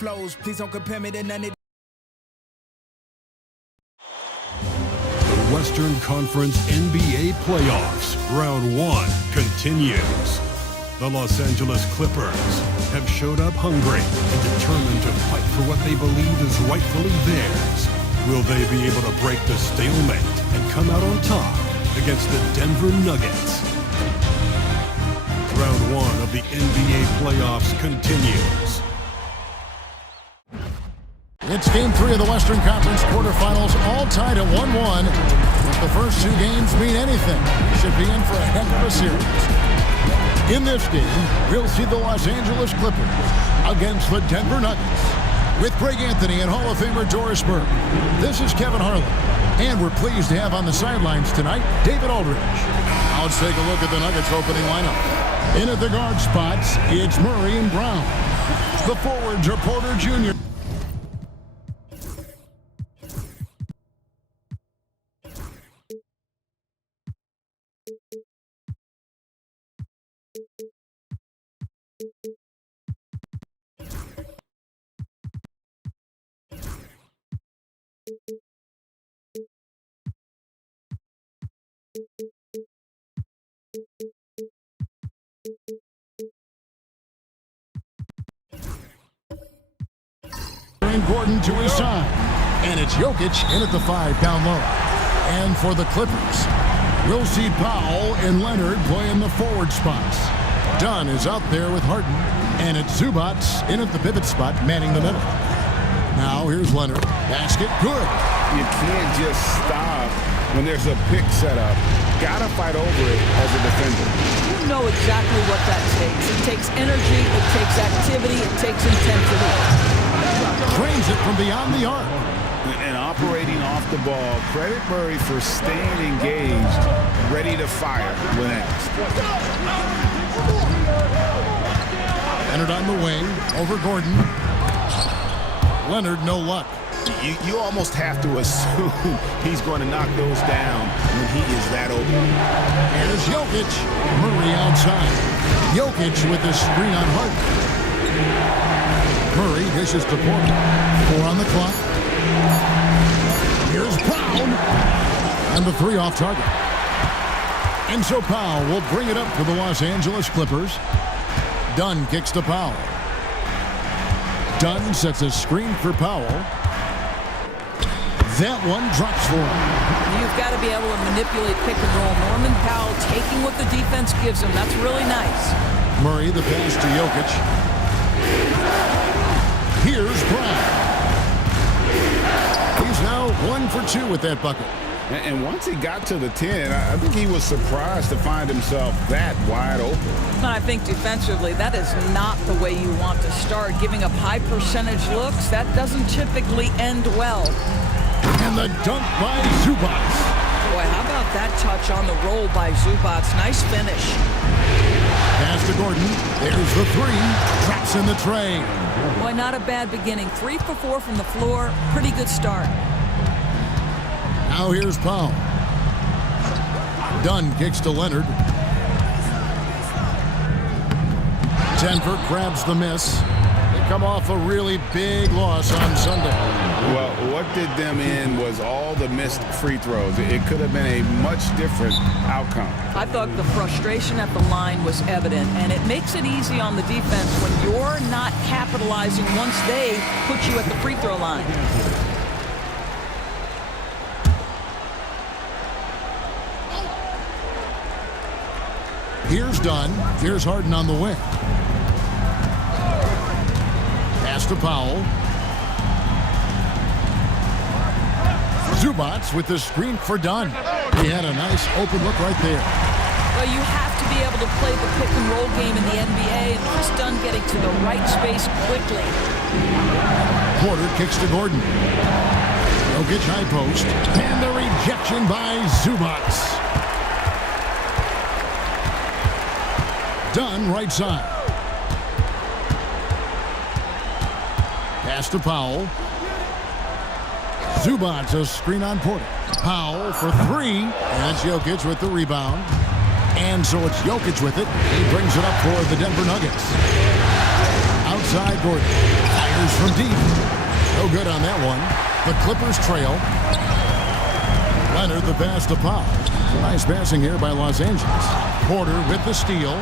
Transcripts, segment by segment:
flows. Please don't compare me to none of The Western Conference NBA Playoffs, Round 1 continues. The Los Angeles Clippers have showed up hungry and determined to fight for what they believe is rightfully theirs. Will they be able to break the stalemate and come out on top against the Denver Nuggets? Round 1 of the NBA playoffs continues. It's Game 3 of the Western Conference quarterfinals, all tied at 1-1. If the first two games mean anything, we should be in for a heck of a series. In this game, we'll see the Los Angeles Clippers against the Denver Nuggets. With Greg Anthony and Hall of Famer Doris Burke, this is Kevin Harlan. And we're pleased to have on the sidelines tonight, David Aldridge. Now let's take a look at the Nuggets opening lineup. In at the guard spots, it's Murray and Brown. The forwards are Porter Jr. And Gordon to his side. And it's Jokic in at the 5 down low. And for the Clippers, we'll see Powell and Leonard play in the forward spots. Dunn is out there with Harden. And it's Zubac in at the pivot spot, manning the middle. Now here's Leonard. Basket, good. You can't just stop when there's a pick set up. Gotta fight over it as a defender. You know exactly what that takes. It takes energy, it takes activity, it takes intensity. Trains it from beyond the arc. And operating off the ball, credit Murray for staying engaged, ready to fire when asked. Leonard on the wing, over Gordon. Leonard, no luck. You almost have to assume he's going to knock those down when he is that open. Here's Jokic. Murray outside. Jokic with the screen on Harden. Murray dishes to Porter. 4 on the clock. Here's Brown. And the 3 off target. And so Powell will bring it up for the Los Angeles Clippers. Dunn kicks to Powell. Dunn sets a screen for Powell. That one drops for him. You've got to be able to manipulate pick and roll. Norman Powell taking what the defense gives him. That's really nice. Murray the pass to Jokic. Here's Brown. He's now 1 for 2 with that bucket. And once he got to the 10, I think he was surprised to find himself that wide open. And I think defensively, that is not the way you want to start. Giving up high percentage looks, that doesn't typically end well. And the dunk by Zubac. Boy, how about that touch on the roll by Zubac? Nice finish. Pass to Gordon. There's the 3. Drops in the tray. Boy, not a bad beginning. 3 for 4 from the floor. Pretty good start. Now here's Powell. Dunn kicks to Leonard. Denver grabs the miss. They come off a really big loss on Sunday. Well, what did them in was all the missed free throws. It could have been a much different outcome. I thought the frustration at the line was evident, and it makes it easy on the defense when you're not capitalizing once they put you at the free throw line. Here's Dunn. Here's Harden on the wing. Pass to Powell. Zubac with the screen for Dunn. He had a nice open look right there. Well, you have to be able to play the pick and roll game in the NBA, and Chris Dunn getting to the right space quickly. Porter kicks to Gordon. Jokic high post. And the rejection by Zubac. Dunn right side. Pass to Powell. Zubac a screen on Porter. Powell for 3. And it's Jokic with the rebound. And so it's Jokic with it. He brings it up for the Denver Nuggets. Outside Gordon. Fires Fires from deep. No good on that one. The Clippers trail. Leonard the pass to Powell. Nice passing here by Los Angeles. Porter with the steal.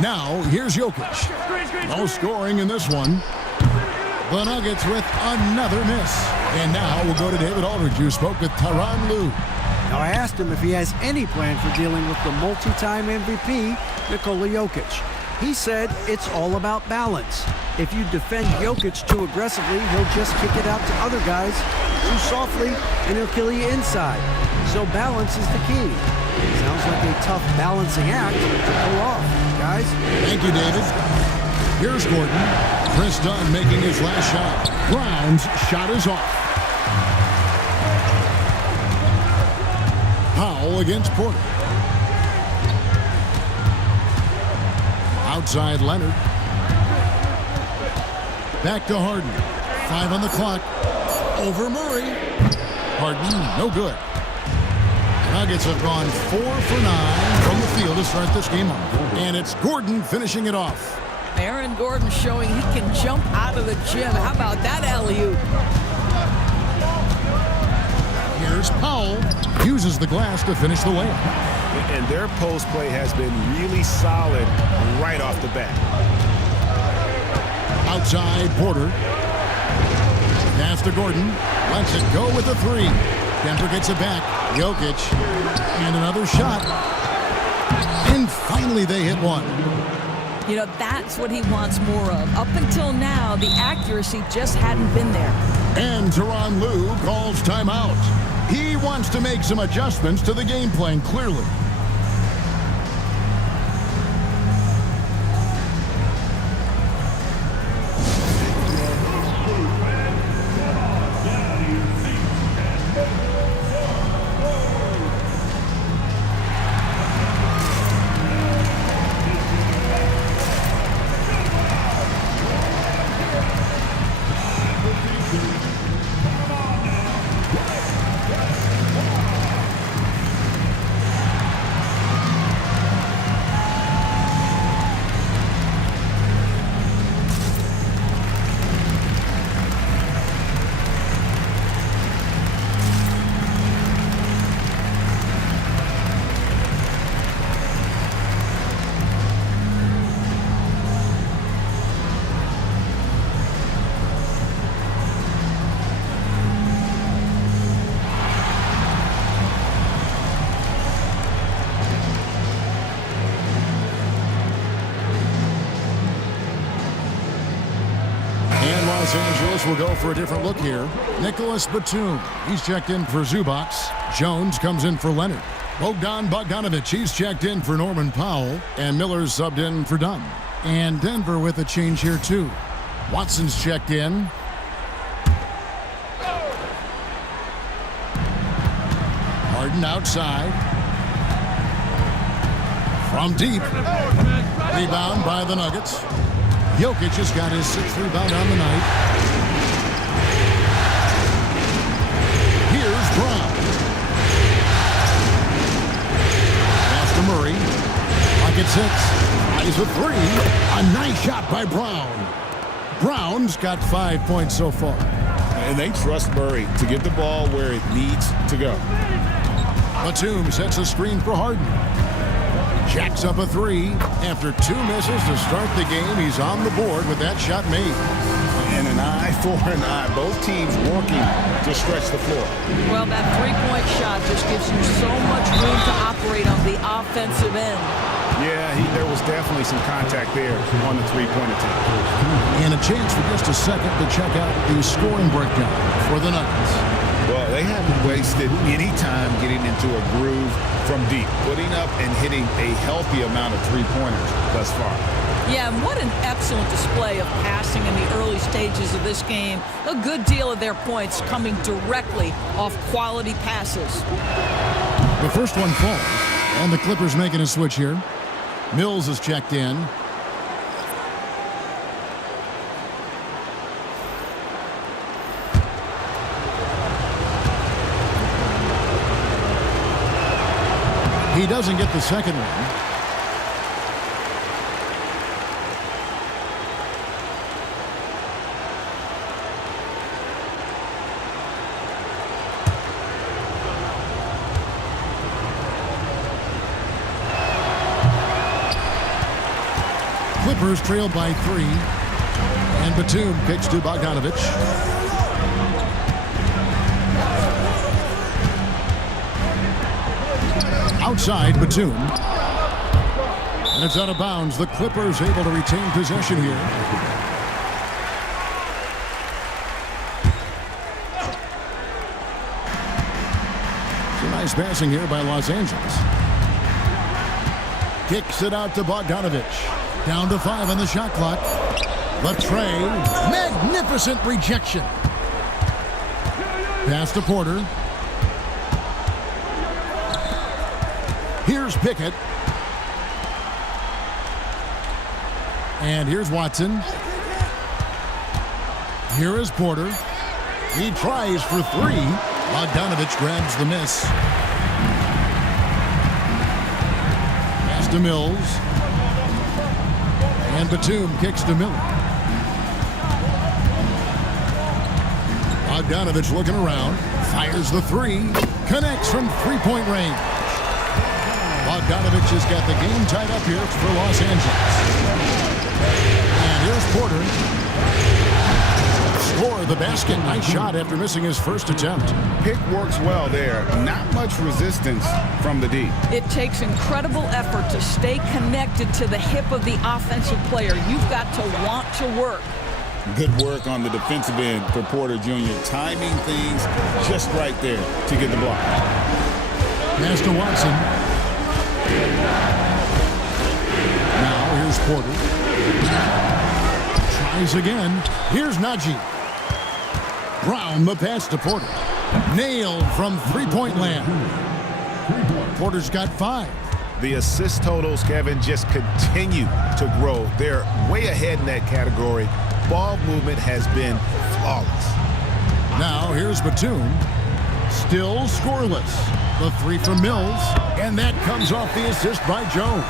Now, here's Jokic. No scoring in this one. The Nuggets with another miss. And now we'll go to David Aldridge, who spoke with Tyronn Lue. Now, I asked him if he has any plan for dealing with the multi-time MVP, Nikola Jokic. He said it's all about balance. If you defend Jokic too aggressively, he'll just kick it out to other guys too softly, and he'll kill you inside. So balance is the key. Sounds like a tough balancing act to pull off, guys. Thank you, David. Here's Gordon. Chris Dunn making his last shot. Brown's shot is off. Powell against Porter. Outside Leonard. Back to Harden. 5 on the clock. Over Murray. Harden, no good. Nuggets have gone 4 for 9 from the field to start this game off. And it's Gordon finishing it off. Aaron Gordon showing he can jump out of the gym. How about that alley-oop? Here's Powell. Uses the glass to finish the layup. And their post play has been really solid right off the bat. Outside Porter. Pass to Gordon. Lets it go with a 3. Denver gets it back. Jokic. And another shot. And finally they hit one. You know, that's what he wants more of. Up until now, the accuracy just hadn't been there. And Tyronn Lue calls timeout. He wants to make some adjustments to the game plan, clearly. Los Angeles will go for a different look here. Nicholas Batum, he's checked in for Zubac. Jones comes in for Leonard. Bogdan Bogdanovic, he's checked in for Norman Powell. And Miller's subbed in for Dunn. And Denver with a change here too. Watson's checked in. Harden outside. From deep. Rebound by the Nuggets. Jokic has got his 6th rebound on the night. Here's Brown. Pass to Murray. Pocket 6. Eyes with 3. A nice shot by Brown. Brown's got 5 points so far. And they trust Murray to get the ball where it needs to go. Batum sets a screen for Harden. Jacks up a 3. After 2 misses to start the game, he's on the board with that shot made. And an eye for an eye. Both teams working to stretch the floor. Well, that three-point shot just gives you so much room to operate on the offensive end. Yeah, there was definitely some contact there on the three-point attempt. And a chance for just a second to check out the scoring breakdown for the Nuggets. Well, they haven't wasted any time getting into a groove from deep, putting up and hitting a healthy amount of three-pointers thus far. Yeah, and what an excellent display of passing in the early stages of this game. A good deal of their points coming directly off quality passes. The first one falls, and the Clippers making a switch here. Mills is checked in. He doesn't get the second one. Clippers trail by 3. And Batum kicks to Bogdanovich. Outside, Batum. And it's out of bounds. The Clippers able to retain possession here. It's a nice passing here by Los Angeles. Kicks it out to Bogdanovich. Down to 5 on the shot clock. The tray. Magnificent rejection. Pass to Porter. Here's Pickett. And here's Watson. Here is Porter. He tries for 3. Bogdanovich grabs the miss. Pass to Mills. And Batum kicks to Miller. Bogdanovich looking around. Fires the 3. Connects from three-point range. Bogdanovich has got the game tied up here for Los Angeles. And here's Porter. Score the basket. Nice shot after missing his first attempt. Pick works well there. Not much resistance from the D. It takes incredible effort to stay connected to the hip of the offensive player. You've got to want to work. Good work on the defensive end for Porter Jr. Timing things just right there to get the block. Pass to Watson. Now here's Porter. Tries again. Here's Najee. Brown the pass to Porter. Nailed from three-point land. Porter's got 5. The assist totals, Kevin, just continue to grow. They're way ahead in that category. Ball movement has been flawless. Now here's Batum. Still scoreless. The 3 from Mills. And that comes off the assist by Jones.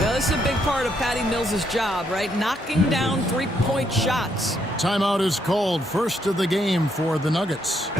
Well, this is a big part of Patty Mills' job, right? Knocking down three-point shots. Timeout is called. First of the game for the Nuggets.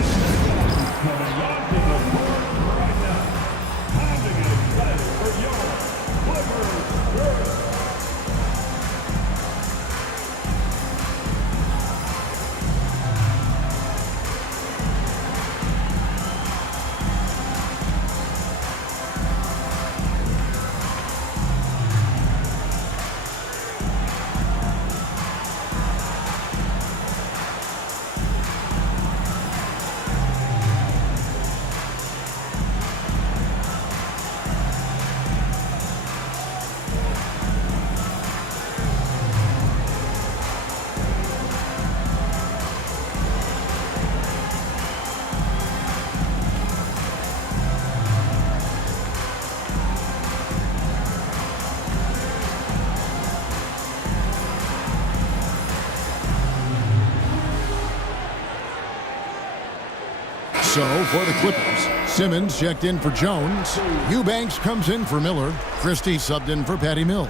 So for the Clippers, Simmons checked in for Jones. Eubanks comes in for Miller. Christie subbed in for Patty Mills.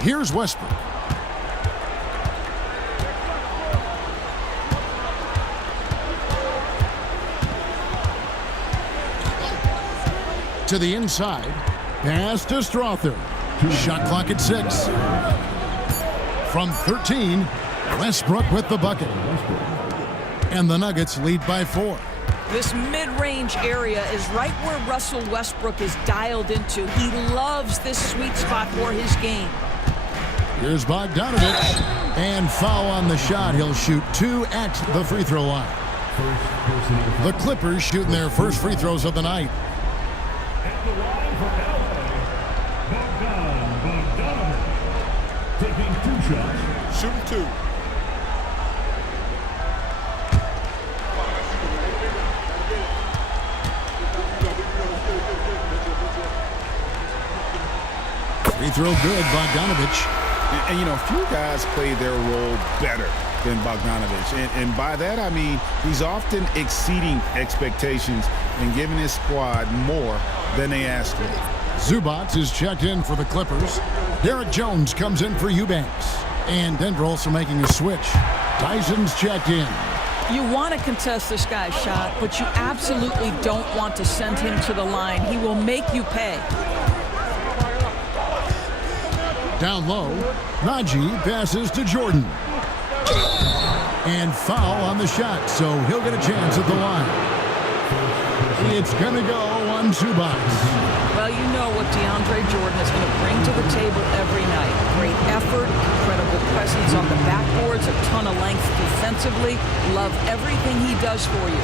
Here's Westbrook. To the inside. Pass to Strother. Shot clock at 6. From 13, Westbrook with the bucket. And the Nuggets lead by 4. This mid-range area is right where Russell Westbrook is dialed into. He loves this sweet spot for his game. Here's Bogdanovich. And foul on the shot. He'll shoot 2 at the free throw line. The Clippers shooting their first free throws of the night. At the line for Bogdanovich. Taking 2 shots. Shooting 2. Free throw good, Bogdanovich. And, you know, few guys play their role better than Bogdanovich. And by that, I mean he's often exceeding expectations and giving his squad more than they asked for. Zubac is checked in for the Clippers. Derek Jones comes in for Eubanks. And Denver also making a switch. Tyson's checked in. You want to contest this guy's shot, but you absolutely don't want to send him to the line. He will make you pay. Down low, Najee passes to Jordan. And foul on the shot, so he'll get a chance at the line. It's going to go on Zubac. Well, you know what DeAndre Jordan is going to bring to the table every night. Great effort, incredible presence on the backboards, a ton of length defensively. Love everything he does for you.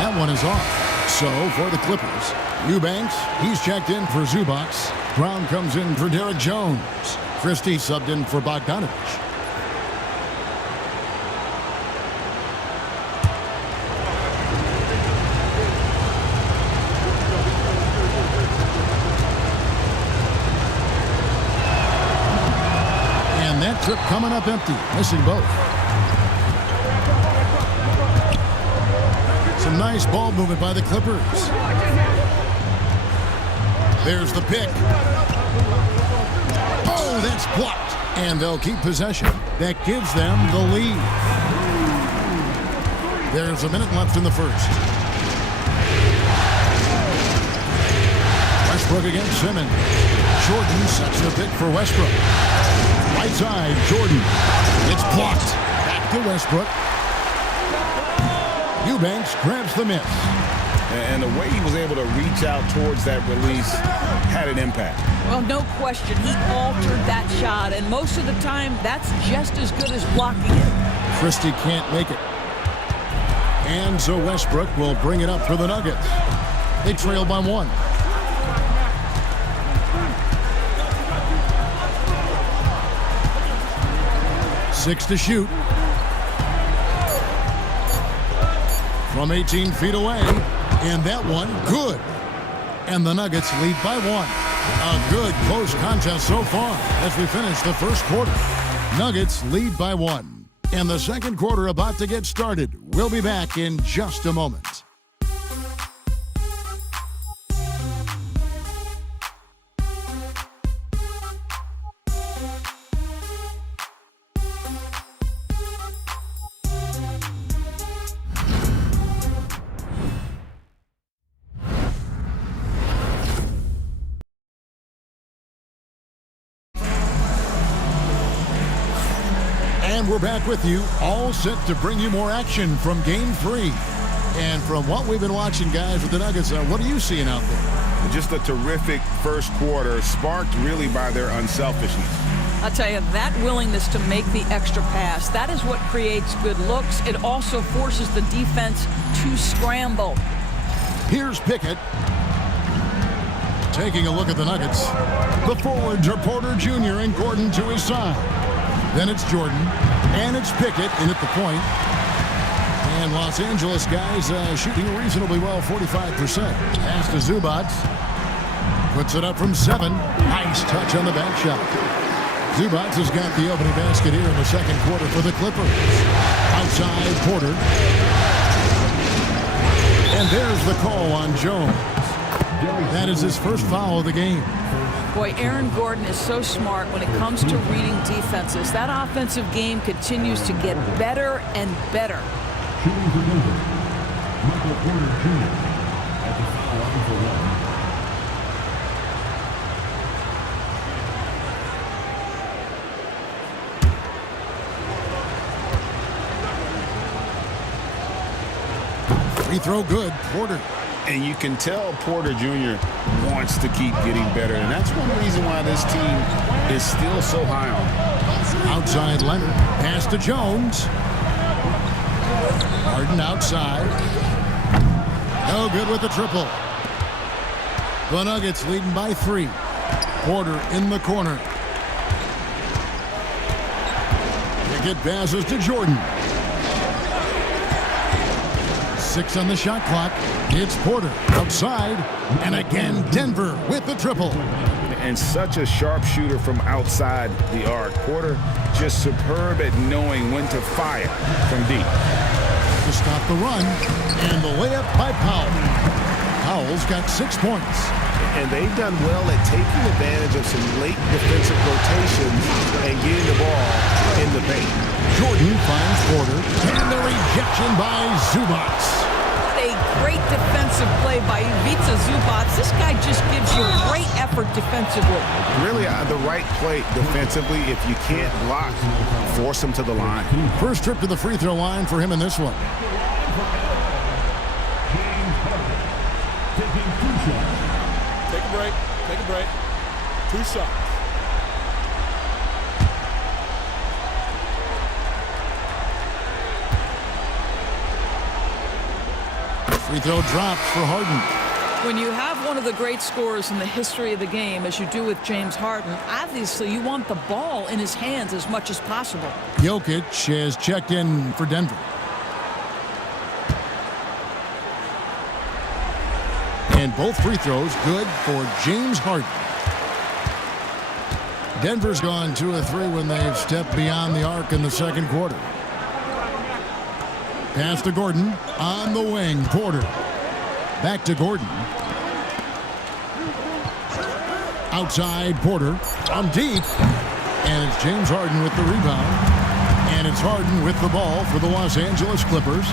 That one is off. So, for the Clippers, Eubanks, he's checked in for Zubac. Brown comes in for Derek Jones. Christie subbed in for Bogdanovich. And that trip coming up empty, missing both. Some nice ball movement by the Clippers. There's the pick. Oh, that's blocked. And they'll keep possession. That gives them the lead. There's a minute left in the first. Westbrook against Simmons. Jordan sets the pick for Westbrook. Right side, Jordan. It's blocked. Back to Westbrook. Eubanks grabs the miss. And the way he was able to reach out towards that release had an impact. Well, no question. He altered that shot, and most of the time, that's just as good as blocking it. Christie can't make it. And so Westbrook will bring it up for the Nuggets. They trail by one. Six to shoot. From 18 feet away. And that one, good. And the Nuggets lead by one. A good close contest so far as we finish the first quarter. Nuggets lead by one. And the second quarter about to get started. We'll be back in just a moment. And we're back with you, all set to bring you more action from Game 3. And from what we've been watching, guys, with the Nuggets, what are you seeing out there? Just a terrific first quarter, sparked really by their unselfishness. I'll tell you, that willingness to make the extra pass, that is what creates good looks. It also forces the defense to scramble. Here's Pickett. Taking a look at the Nuggets. The forwards are Porter Jr. and Gordon to his side. Then it's Jordan, and it's Pickett in at the point. And Los Angeles guys shooting reasonably well, 45%. Pass to Zubac. Puts it up from 7. Nice touch on the back shot. Zubac has got the opening basket here in the second quarter for the Clippers. Outside, Porter. And there's the call on Jones. That is his first foul of the game. Boy, Aaron Gordon is so smart when it comes to reading defenses. That offensive game continues to get better and better. Shooting for Denver, Michael Porter Jr. at the foul line for one. Free throw good, Porter. And you can tell Porter Jr. wants to keep getting better. And that's one reason why this team is still so high on him. Outside Leonard. Pass to Jones. Harden outside. No good with the triple. The Nuggets leading by 3. Porter in the corner. Pickett passes to Jordan. 6 on the shot clock. It's Porter outside. And again, Denver with the triple. And such a sharp shooter from outside the arc. Porter just superb at knowing when to fire from deep. To stop the run. And the layup by Powell. Powell's got 6 points. And they've done well at taking advantage of some late defensive rotations and getting the ball in the paint. Jordan finds Porter, and the rejection by Zubac. What a great defensive play by Ivica Zubac. This guy just gives you great effort defensively. Really the right play defensively. If you can't block, force him to the line. First trip to the free throw line for him in this one. Taking 2 shots. Take a break. Take a break. 2 shots. Free throw drops for Harden. When you have one of the great scorers in the history of the game, as you do with James Harden, obviously you want the ball in his hands as much as possible. Jokic has checked in for Denver. And both free throws good for James Harden. Denver's gone 2 of 3 when they've stepped beyond the arc in the second quarter. Pass to Gordon on the wing. Porter. Back to Gordon. Outside Porter. On deep. And it's James Harden with the rebound. And it's Harden with the ball for the Los Angeles Clippers.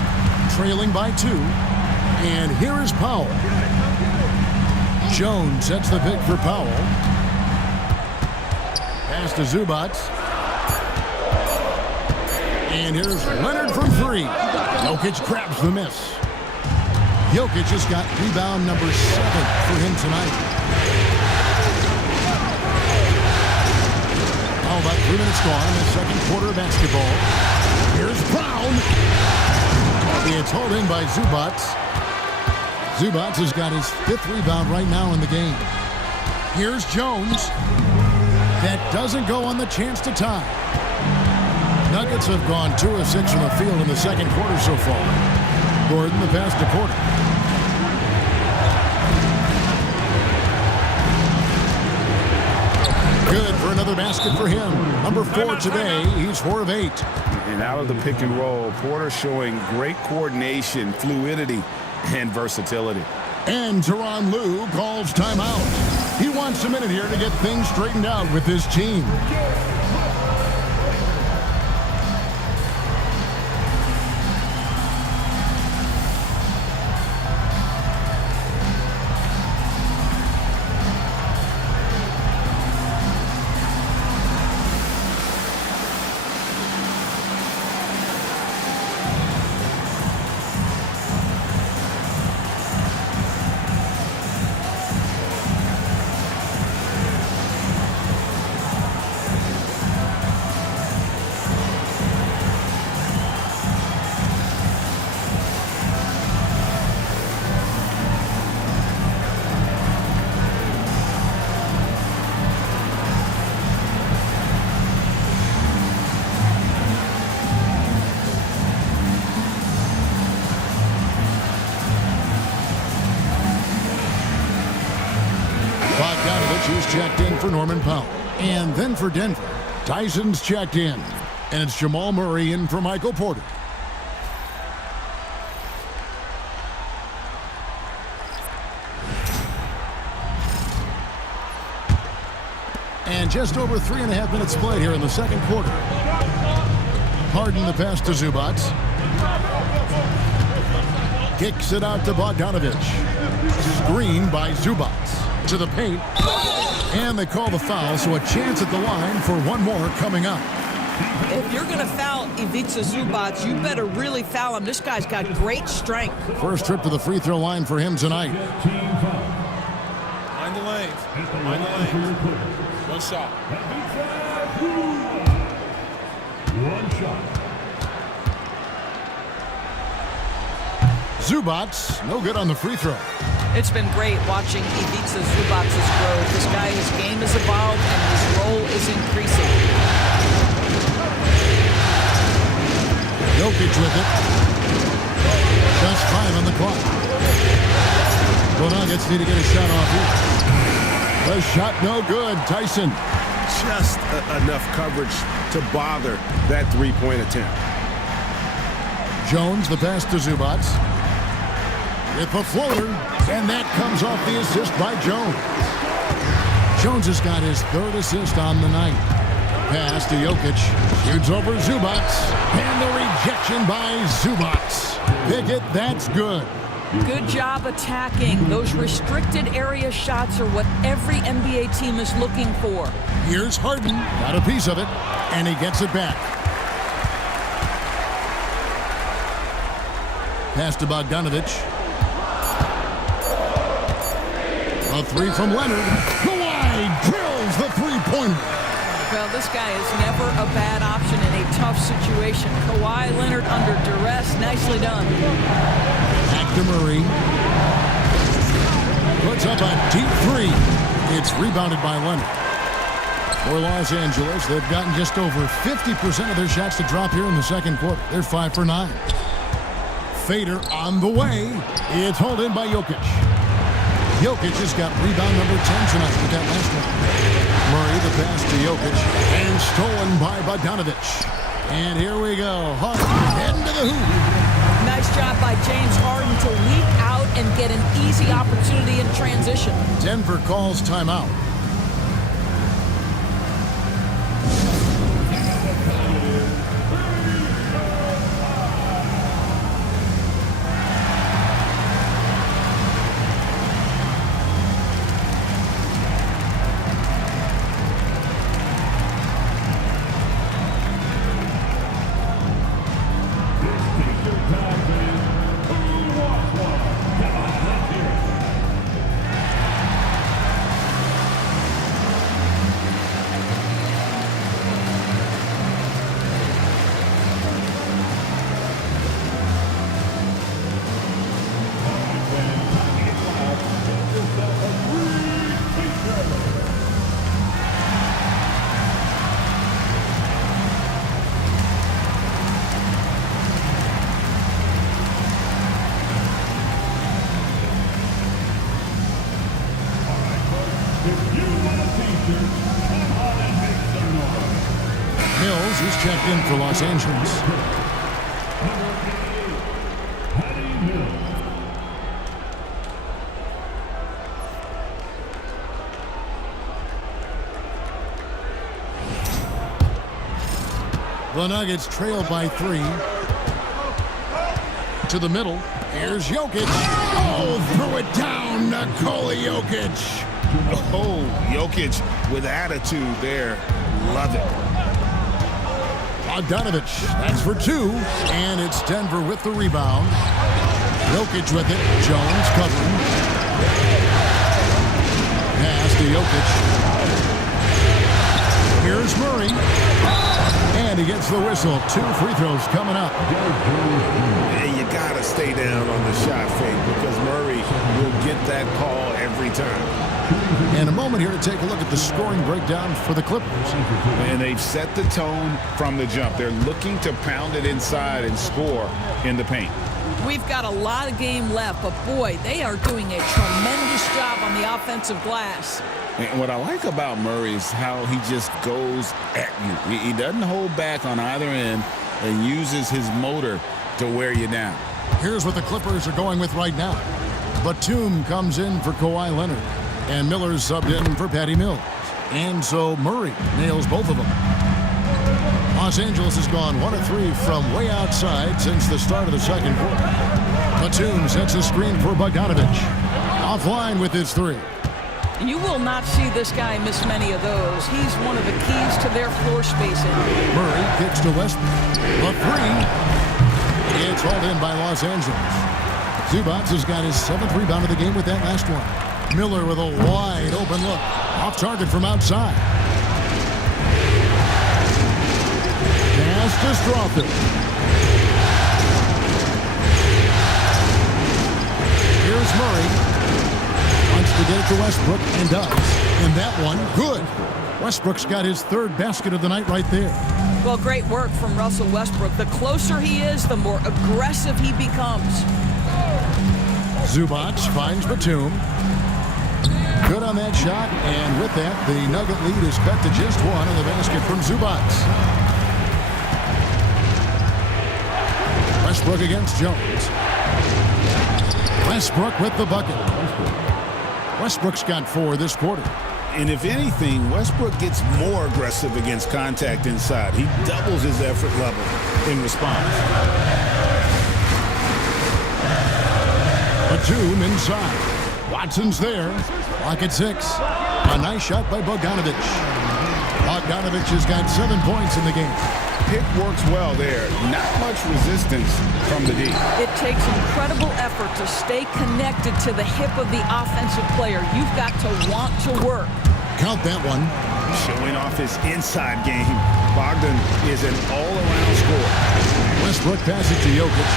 Trailing by 2. And here is Powell. Jones sets the pick for Powell. Pass to Zubac. And here's Leonard from 3. Jokic grabs the miss. Jokic just got rebound number 7 for him tonight. Now about 3 minutes gone in the second quarter of basketball. Here's Brown. It's hauled in by Zubac. Zubac has got his 5th rebound right now in the game. Here's Jones. That doesn't go on the chance to tie. Nuggets have gone 2 of 6 from the field in the second quarter so far. Gordon the pass to Porter. Good for another basket for him. Number 4 today. He's 4 of 8. And out of the pick and roll, Porter showing great coordination, fluidity, and versatility. And Tyronn Lue calls timeout. He wants a minute here to get things straightened out with his team. He's checked in for Norman Powell. And then for Denver, Tyson's checked in. And it's Jamal Murray in for Michael Porter. And just over 3.5 minutes played here in the second quarter. Harden the pass to Zubac. Kicks it out to Bogdanovich. Screen by Zubac. To the paint. And they call the foul, so a chance at the line for one more coming up. If you're going to foul Ivica Zubac, you better really foul him. This guy's got great strength. First trip to the free throw line for him tonight. Mind the lanes. Mind the lanes. 1 shot. 1 shot. Zubac, no good on the free throw. It's been great watching Ivica Zubac's growth. This guy, his game has evolved and his role is increasing. Jokic with it. Just 5 on the clock. The Nuggets need to get a shot off here. The shot no good. Tyson. Just enough coverage to bother that 3-point attempt. Jones the pass to Zubac. with the floater, and that comes off the assist by Jones. Jones has got his third assist on the night. Pass to Jokic, shoots over Zubac, and the rejection by Zubac. Pickett, that's good. Good job attacking. Those restricted area shots are what every NBA team is looking for. Here's Harden, got a piece of it, and he gets it back. Pass to Bogdanovic. A three from Leonard. Kawhi drills the three-pointer. Well, this guy is never a bad option in a tough situation. Kawhi Leonard under duress. Nicely done. Back to Murray. Puts up a deep three. It's rebounded by Leonard. For Los Angeles, they've gotten just over 50% of their shots to drop here in the second quarter. They're 5 for 9. Fader on the way. It's hauled in by Jokic. Jokic has got rebound number 10 tonight with that last one. Murray, the pass to Jokic, and stolen by Bogdanovic. And here we go. Harden heading to the hoop. Nice job by James Harden to leak out and get an easy opportunity in transition. Denver calls timeout. Mills, who's checked in for Los Angeles. The Nuggets trail by 3. To the middle. Here's Jokic. Oh, threw it down. Nikola Jokic. Oh, Jokic with attitude there. Love it. Bogdanovic, that's for 2. And it's Denver with the rebound. Jokic with it. Jones covering. Pass to Jokic. Here's Murray. And he gets the whistle. 2 free throws coming up. And you got to stay down on the shot fake because Murray will get that call every time. And a moment here to take a look at the scoring breakdown for the Clippers. And they've set the tone from the jump. They're looking to pound it inside and score in the paint. We've got a lot of game left, but boy, they are doing a tremendous job on the offensive glass. And what I like about Murray is how he just goes at you. He doesn't hold back on either end and uses his motor to wear you down. Here's what the Clippers are going with right now. Batum comes in for Kawhi Leonard. And Miller's subbed in for Patty Mills. And so Murray nails both of them. Los Angeles has gone 1 of 3 from way outside since the start of the second quarter. Batum sets a screen for Bogdanovic. Offline with his 3. You will not see this guy miss many of those. He's one of the keys to their floor spacing. Murray kicks to Westbrook. The 3. It's hauled in by Los Angeles. Zubac has got his 7th rebound of the game with that last one. Miller with a wide open look. Off target from outside. Pass to Strawther. Here's Murray. Wants to get it to Westbrook and does. And that one, good. Westbrook's got his 3rd basket of the night right there. Well, great work from Russell Westbrook. The closer he is, the more aggressive he becomes. Zubac finds Batum. Good on that shot, and with that, the Nugget lead is cut to just 1 in the basket from Zubac. Westbrook against Jones. Westbrook with the bucket. Westbrook's got 4 this quarter. And if anything, Westbrook gets more aggressive against contact inside. He doubles his effort level in response. Batum inside. Watson's there. Lock at 6. A nice shot by Bogdanovic. Bogdanovic has got 7 points in the game. Pick works well there. Not much resistance from the D. It takes incredible effort to stay connected to the hip of the offensive player. You've got to want to work. Count that one. Showing off his inside game. Bogdan is an all-around scorer. Westbrook passes to Jokic.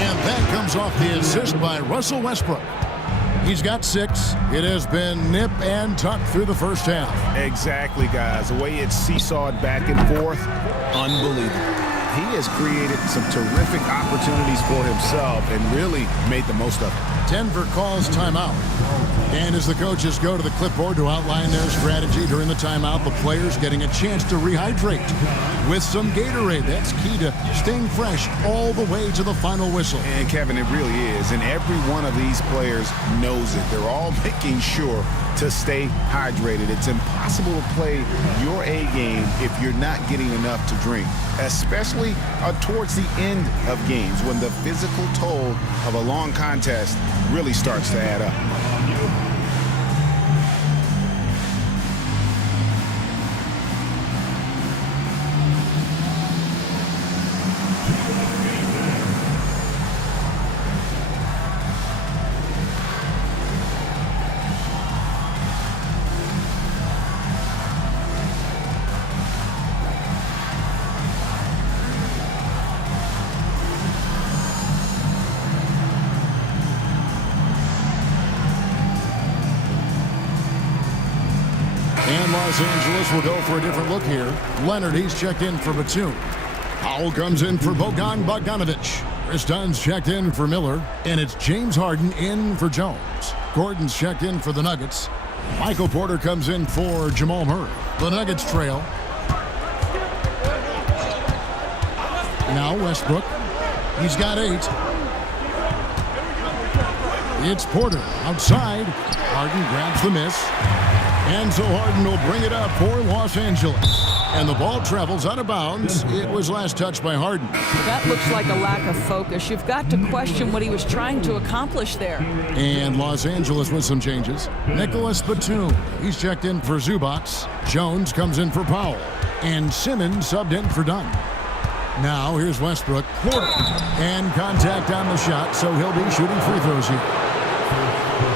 And that comes off the assist by Russell Westbrook. He's got 6. It has been nip and tuck through the first half. Exactly, guys. The way it's seesawed back and forth, unbelievable. He has created some terrific opportunities for himself and really made the most of it. Denver calls timeout. And as the coaches go to the clipboard to outline their strategy during the timeout, the players getting a chance to rehydrate with some Gatorade. That's key to staying fresh all the way to the final whistle. And Kevin, it really is. And every one of these players knows it. They're all making sure to stay hydrated. It's impossible to play your A game if you're not getting enough to drink, especially towards the end of games when the physical toll of a long contest really starts to add up. And Los Angeles will go for a different look here. Leonard, he's checked in for Batum. Powell comes in for Bogdanovic. Chris Dunn's checked in for Miller. And it's James Harden in for Jones. Gordon's checked in for the Nuggets. Michael Porter comes in for Jamal Murray. The Nuggets trail. Now Westbrook. He's got 8. It's Porter outside. Harden grabs the miss. And so Harden will bring it up for Los Angeles. And the ball travels out of bounds. It was last touched by Harden. That looks like a lack of focus. You've got to question what he was trying to accomplish there. And Los Angeles with some changes. Nicholas Batum. He's checked in for Zubac. Jones comes in for Powell. And Simmons subbed in for Dunn. Now here's Westbrook. Porter. And contact on the shot, so he'll be shooting free throws here.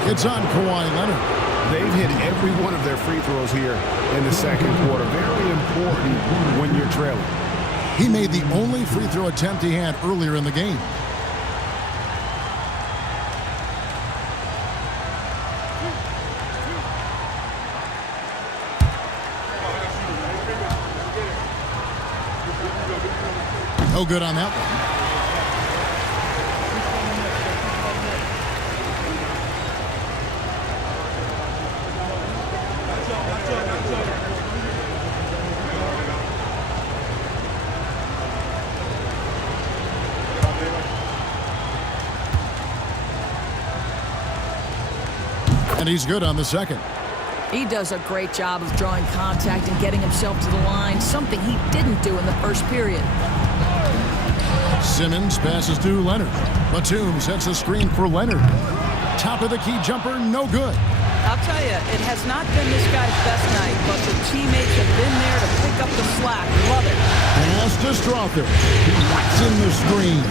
It's on Kawhi Leonard. They've hit every one of their free throws here in the second quarter. Very important when you're trailing. He made the only free throw attempt he had earlier in the game. No good on that one. And he's good on the second. He does a great job of drawing contact and getting himself to the line, something he didn't do in the first period. Simmons passes to Leonard. Batum sets a screen for Leonard. Top of the key jumper, no good. I'll tell you, it has not been this guy's best night, but the teammates have been there to pick up the slack. Love it. Pass to Strother. Whacks in the screen.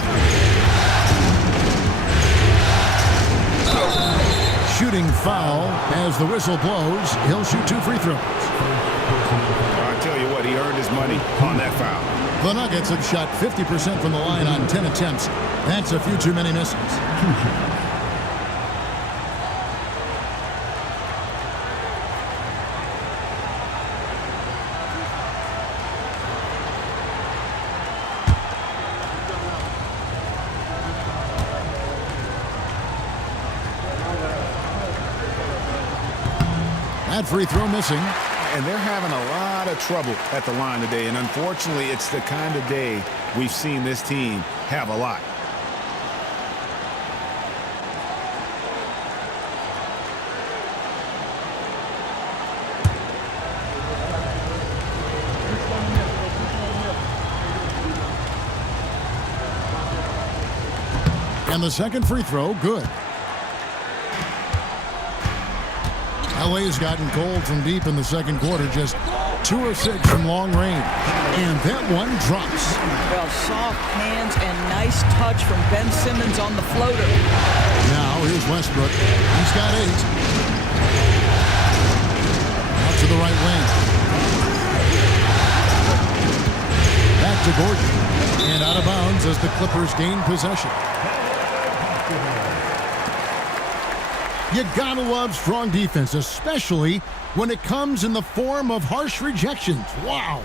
Shooting foul as the whistle blows. He'll shoot 2 free throws. I tell you what, he earned his money on that foul. The Nuggets have shot 50% from the line on 10 attempts. That's a few too many misses. That free throw missing. And they're having a lot of trouble at the line today. And unfortunately, it's the kind of day we've seen this team have a lot. And the second free throw, good. LA's gotten cold from deep in the second quarter, just 2 of 6 from long range. And that one drops. Well, soft hands and nice touch from Ben Simmons on the floater. Now here's Westbrook. He's got 8. Out to the right wing. Back to Gordon. And out of bounds as the Clippers gain possession. You gotta love strong defense, especially when it comes in the form of harsh rejections. Wow.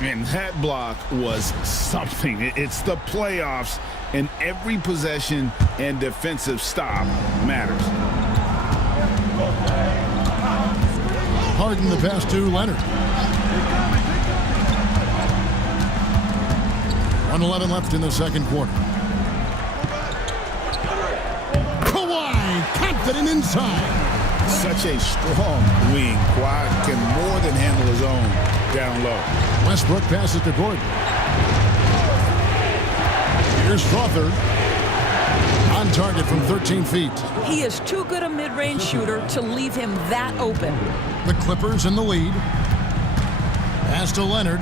And that block was something. It's the playoffs, and every possession and defensive stop matters. Harden the pass to Leonard. 1:11 left in the second quarter. Confident inside. Such a strong wing. Kawhi can more than handle his own down low. Westbrook passes to Gordon. Here's Crawford. On target from 13 feet. He is too good a mid-range shooter to leave him that open. The Clippers in the lead. Pass to Leonard.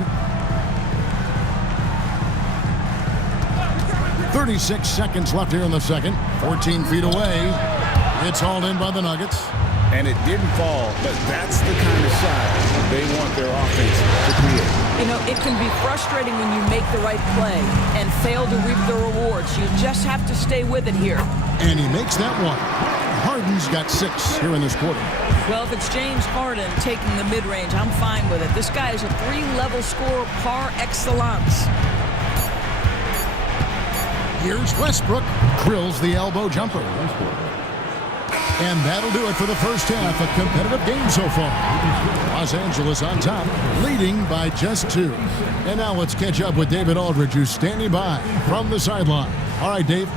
36 seconds left here in the second. 14 feet away. It's hauled in by the Nuggets. And it didn't fall, but that's the kind of shot they want their offense to create. You know, it can be frustrating when you make the right play and fail to reap the rewards. You just have to stay with it here. And he makes that one. Harden's got 6 here in this quarter. Well, if it's James Harden taking the mid-range, I'm fine with it. This guy is a 3-level scorer par excellence. Here's Westbrook. Drills the elbow jumper. And that'll do it for the first half. A competitive game so far. Los Angeles on top, leading by just 2. And now let's catch up with David Aldridge, who's standing by from the sideline. All right, Dave.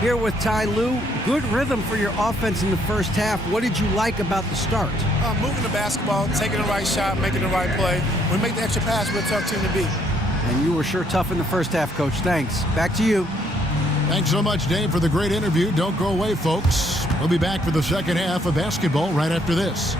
Here with Ty Lue. Good rhythm for your offense in the first half. What did you like about the start? Moving the basketball, taking the right shot, making the right play. When we make the extra pass, we're a tough team to beat. And you were sure tough in the first half, Coach. Thanks. Back to you. Thanks so much, Dave, for the great interview. Don't go away, folks. We'll be back for the second half of basketball right after this.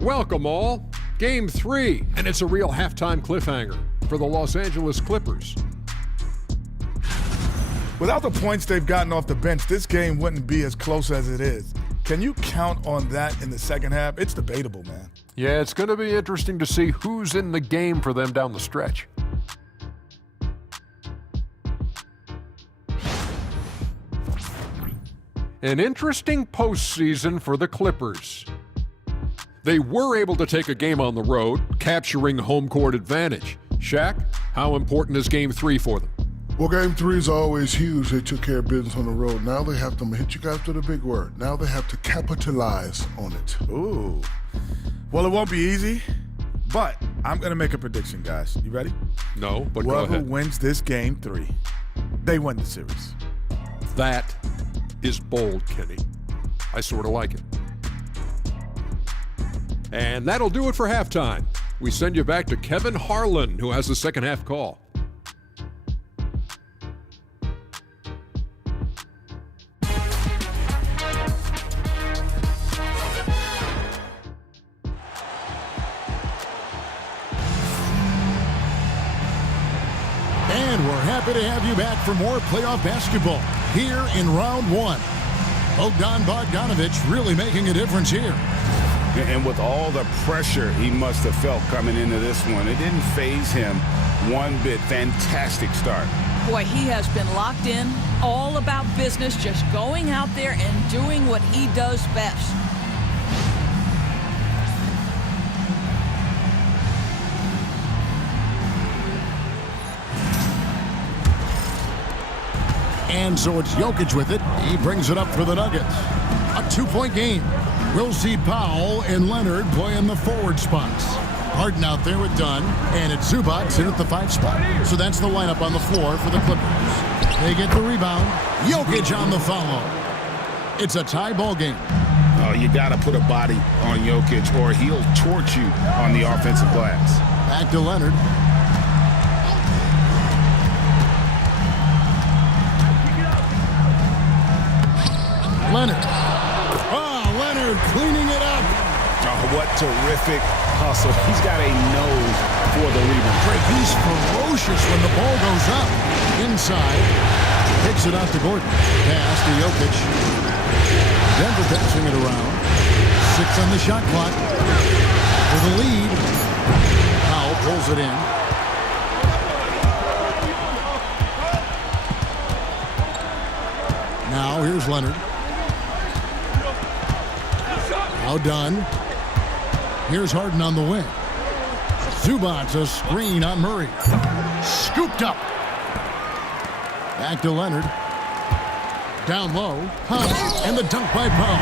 Welcome all. Game 3, and it's a real halftime cliffhanger for the Los Angeles Clippers. Without the points they've gotten off the bench, this game wouldn't be as close as it is. Can you count on that in the second half? It's debatable, man. Yeah, it's going to be interesting to see who's in the game for them down the stretch. An interesting postseason for the Clippers. They were able to take a game on the road, capturing home court advantage. Shaq, how important is Game 3 for them? Well, Game 3 is always huge. They took care of business on the road. Now they have to hit you guys with a big word. Now they have to capitalize on it. Ooh. Well, it won't be easy, but I'm going to make a prediction, guys. You ready? No, but go ahead. Whoever wins this Game 3, they win the series. That is bold, Kenny. I sort of like it. And that'll do it for halftime. We send you back to Kevin Harlan, who has the second half call. And we're happy to have you back for more playoff basketball here in round 1. Bogdan Bogdanovic really making a difference here. And with all the pressure he must have felt coming into this one, it didn't faze him one bit. Fantastic start. Boy, he has been locked in, all about business, just going out there and doing what he does best. And so it's Jokic with it. He brings it up for the Nuggets. A 2-point game. We'll see Powell and Leonard play in the forward spots. Harden out there with Dunn, and it's Zubac in at the 5 spot. So that's the lineup on the floor for the Clippers. They get the rebound. Jokic on the follow. It's a tie ball game. Oh, you got to put a body on Jokic or he'll torch you on the offensive glass. Back to Leonard. Leonard. Oh, Leonard cleaning it up. Oh, what terrific hustle. He's got a nose for the rebound. Drake, he's ferocious when the ball goes up. Inside. Picks it out to Gordon. Pass to Jokic. Denver passing it around. 6 on the shot clock. For the lead. Powell pulls it in. Now here's Leonard. Now done. Here's Harden on the wing. Zubac's a screen on Murray. Scooped up. Back to Leonard. Down low. And the dunk by Powell.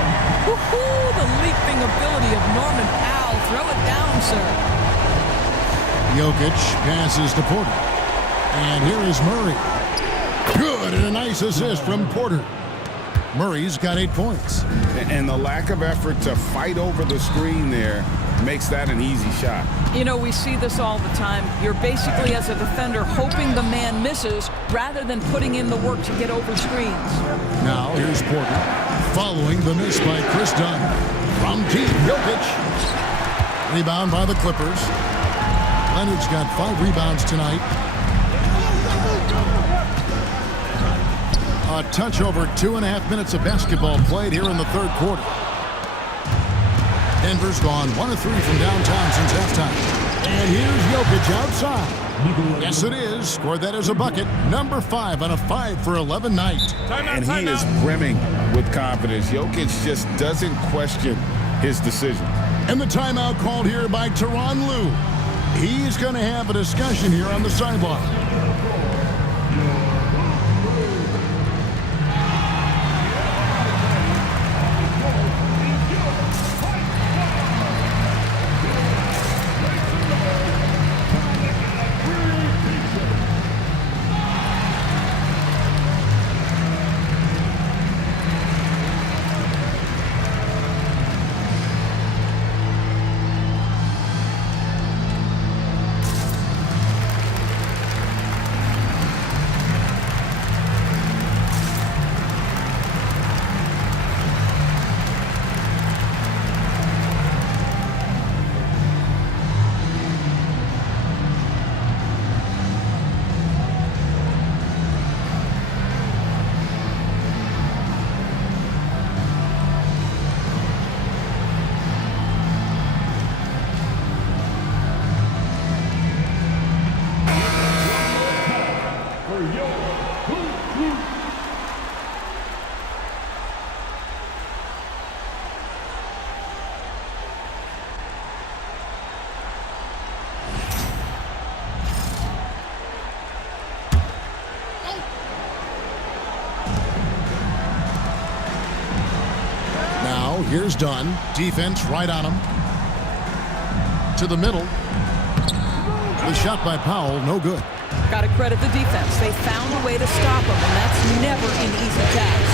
Woohoo! The leaping ability of Norman Powell. Throw it down, sir. Jokic passes to Porter. And here is Murray. Good, and a nice assist from Porter. Murray's got 8 points. And the lack of effort to fight over the screen there makes that an easy shot. You know, we see this all the time. You're basically, as a defender, hoping the man misses rather than putting in the work to get over screens. Now here's Porter. Following the miss by Chris Dunn. From deep, Jokic. Rebound by the Clippers. Leonard's got 5 rebounds tonight. A touch over 2.5 minutes of basketball played here in the third quarter. Denver's gone 1 of 3 from downtown since halftime. And here's Jokic outside. Yes, it is. Scored that as a bucket. Number 5 on a 5 for 11 night. And he is brimming with confidence. Jokic just doesn't question his decision. And the timeout called here by Tyronn Lue. He's going to have a discussion here on the sideline. Here's Dunn. Defense right on him. To the middle. The shot by Powell, no good. Got to credit the defense. They found a way to stop him, and that's never an easy task.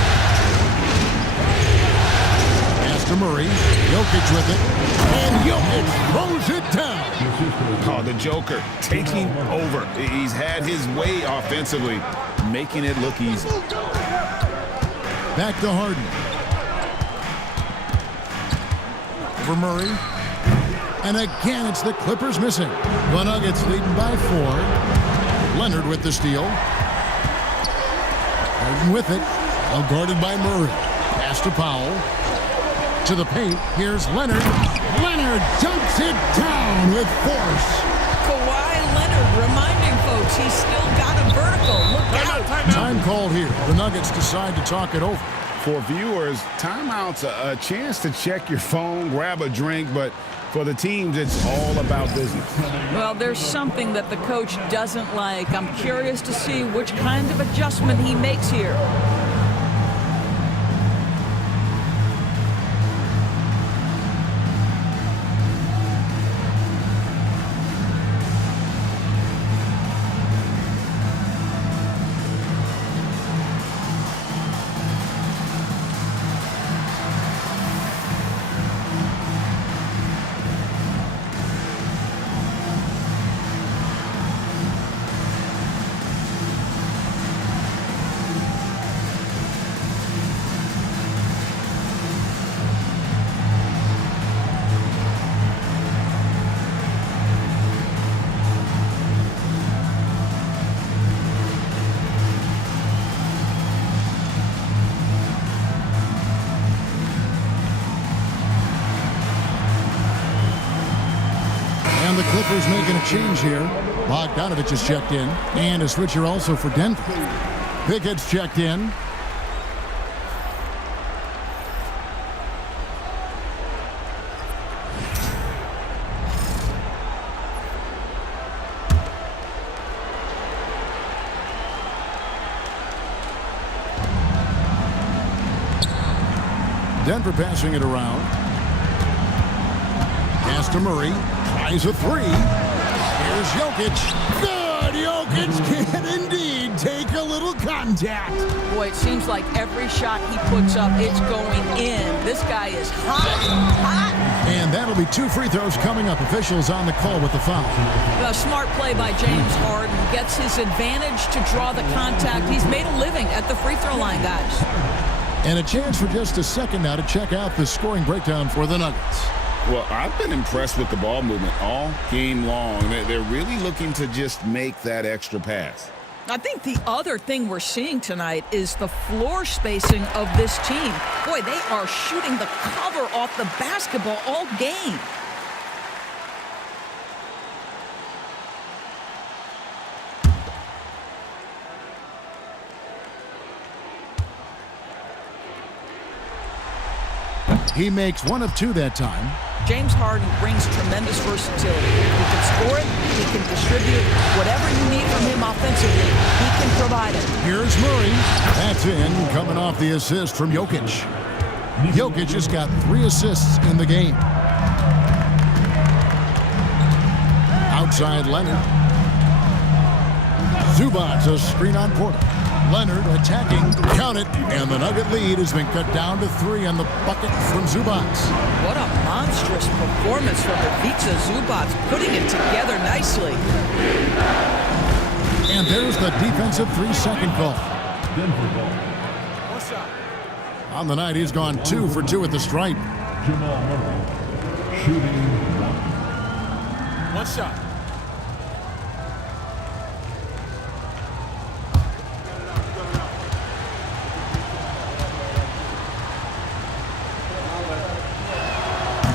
Pass to Murray. Jokic with it. And Jokic throws it down. Oh, the Joker taking over. He's had his way offensively, making it look easy. Back to Harden. For Murray. And again, it's the Clippers missing. The Nuggets leading by 4. Leonard with the steal. Harden with it. Now guarded by Murray. Pass to Powell. To the paint. Here's Leonard. Leonard dunks it down with force. Kawhi Leonard reminding folks he's still got a vertical. Look out. Time called here. The Nuggets decide to talk it over. For viewers, timeout's a chance to check your phone, grab a drink, but for the teams, it's all about business. Well, there's something that the coach doesn't like. I'm curious to see which kind of adjustment he makes here. change here. Bogdanovich is checked in. And a switcher also for Denver. Pickett's checked in. Denver passing it around. Pass to Murray. Tries a three. Here's Jokic. Good! Jokic can indeed take a little contact. Boy, it seems like every shot he puts up, it's going in. This guy is hot. And that'll be 2 free throws coming up. Officials on the call with the foul. A smart play by James Harden. Gets his advantage to draw the contact. He's made a living at the free throw line, guys. And a chance for just a second now to check out the scoring breakdown for the Nuggets. Well, I've been impressed with the ball movement all game long. They're really looking to just make that extra pass. I think the other thing we're seeing tonight is the floor spacing of this team. Boy, they are shooting the cover off the basketball all game. He makes 1 of 2 that time. James Harden brings tremendous versatility. He can score it, he can distribute. Whatever you need from him offensively, he can provide it. Here's Murray. That's in, coming off the assist from Jokic. Jokic just got 3 assists in the game. Outside Leonard. Zubac, a screen on Porter. Leonard attacking, count it, and the Nugget lead has been cut down to 3 on the bucket from Zubac. What a monstrous performance from Ivica Zubac, putting it together nicely. And there's the defensive 3-second call. On the night, he's gone 2 for 2 at the stripe. Jamal Murray, shooting 1. One shot.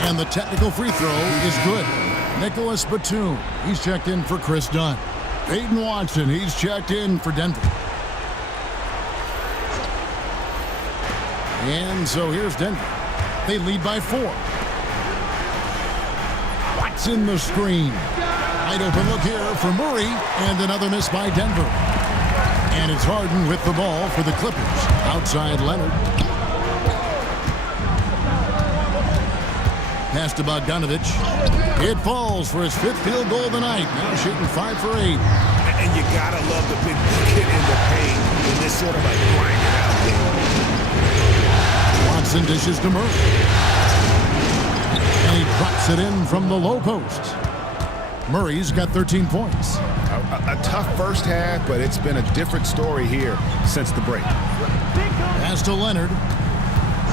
And the technical free throw is good. Nicholas Batum, he's checked in for Chris Dunn. Peyton Watson, he's checked in for Denver. And so here's Denver. They lead by 4. Watson the screen. Wide open look here for Murray, and another miss by Denver. And it's Harden with the ball for the Clippers. Outside Leonard. Pass to Bogdanovich. It falls for his 5th field goal of the night. Now shooting 5 for 8. And you gotta love the big bucket in the paint in this sort of like grind it out game. Watson dishes to Murray. And he drops it in from the low post. Murray's got 13 points. A tough first half, but it's been a different story here since the break. Pass to Leonard.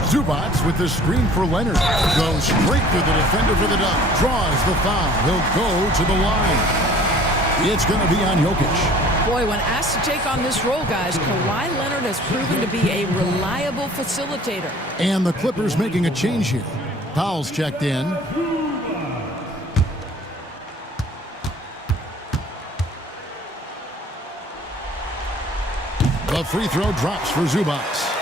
Zubac with the screen for Leonard. Goes straight through the defender for the dunk. Draws the foul. He'll go to the line. It's going to be on Jokic. Boy, when asked to take on this role, guys, Kawhi Leonard has proven to be a reliable facilitator. And the Clippers making a change here. Powell's checked in. The free throw drops for Zubac.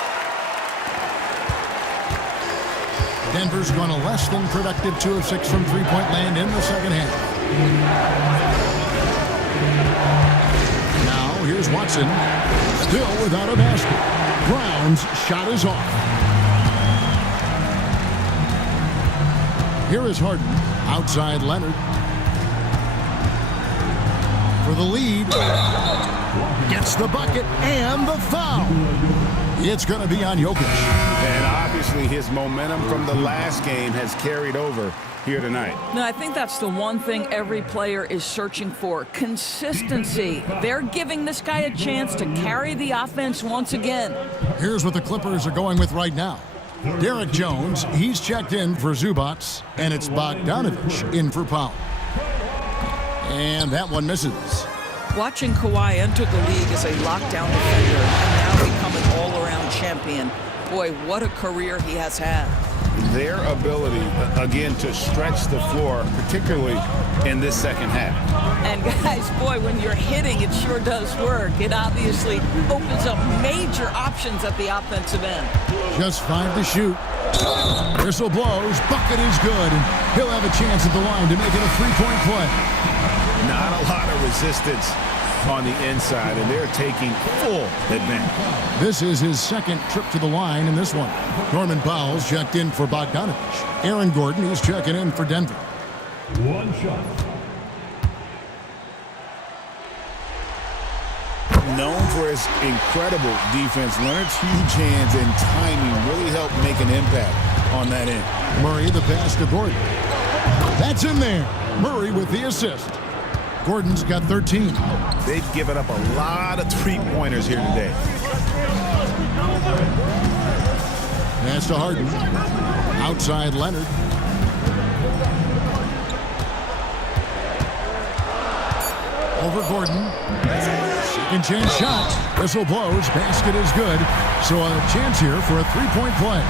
Denver's gone a less than productive 2 of 6 from three-point land in the second half. Now here's Watson, still without a basket. Brown's shot is off. Here is Harden, outside Leonard. For the lead, gets the bucket and the foul. It's going to be on Jokic. And obviously his momentum from the last game has carried over here tonight. No, I think that's the one thing every player is searching for. Consistency. They're giving this guy a chance to carry the offense once again. Here's what the Clippers are going with right now. Derek Jones, he's checked in for Zubac, and it's Bogdanovich in for Powell. And that one misses. Watching Kawhi enter the league as a lockdown defender and now become an all-around champion. Boy, what a career he has had. Their ability, again, to stretch the floor, particularly in this second half. boy, when you're hitting, it sure does work. It obviously opens up major options at the offensive end. Just 5 to shoot. Whistle blows. Bucket is good. And he'll have a chance at the line to make it a 3-point play. Not a lot of resistance on the inside, and they're taking full advantage. This is his second trip to the line in this one. Norman Powell's checked in for Bogdanovich. Aaron Gordon is checking in for Denver. One shot. Known for his incredible defense, Leonard's huge hands and timing really helped make an impact on that end. Murray, the pass to Gordon. That's in there. Murray with the assist. Gordon's got 13. They've given up a lot of three-pointers here today. Pass to Harden. Outside Leonard. Over Gordon. Second chance shot. Whistle blows. Basket is good. So a chance here for a 3-point play.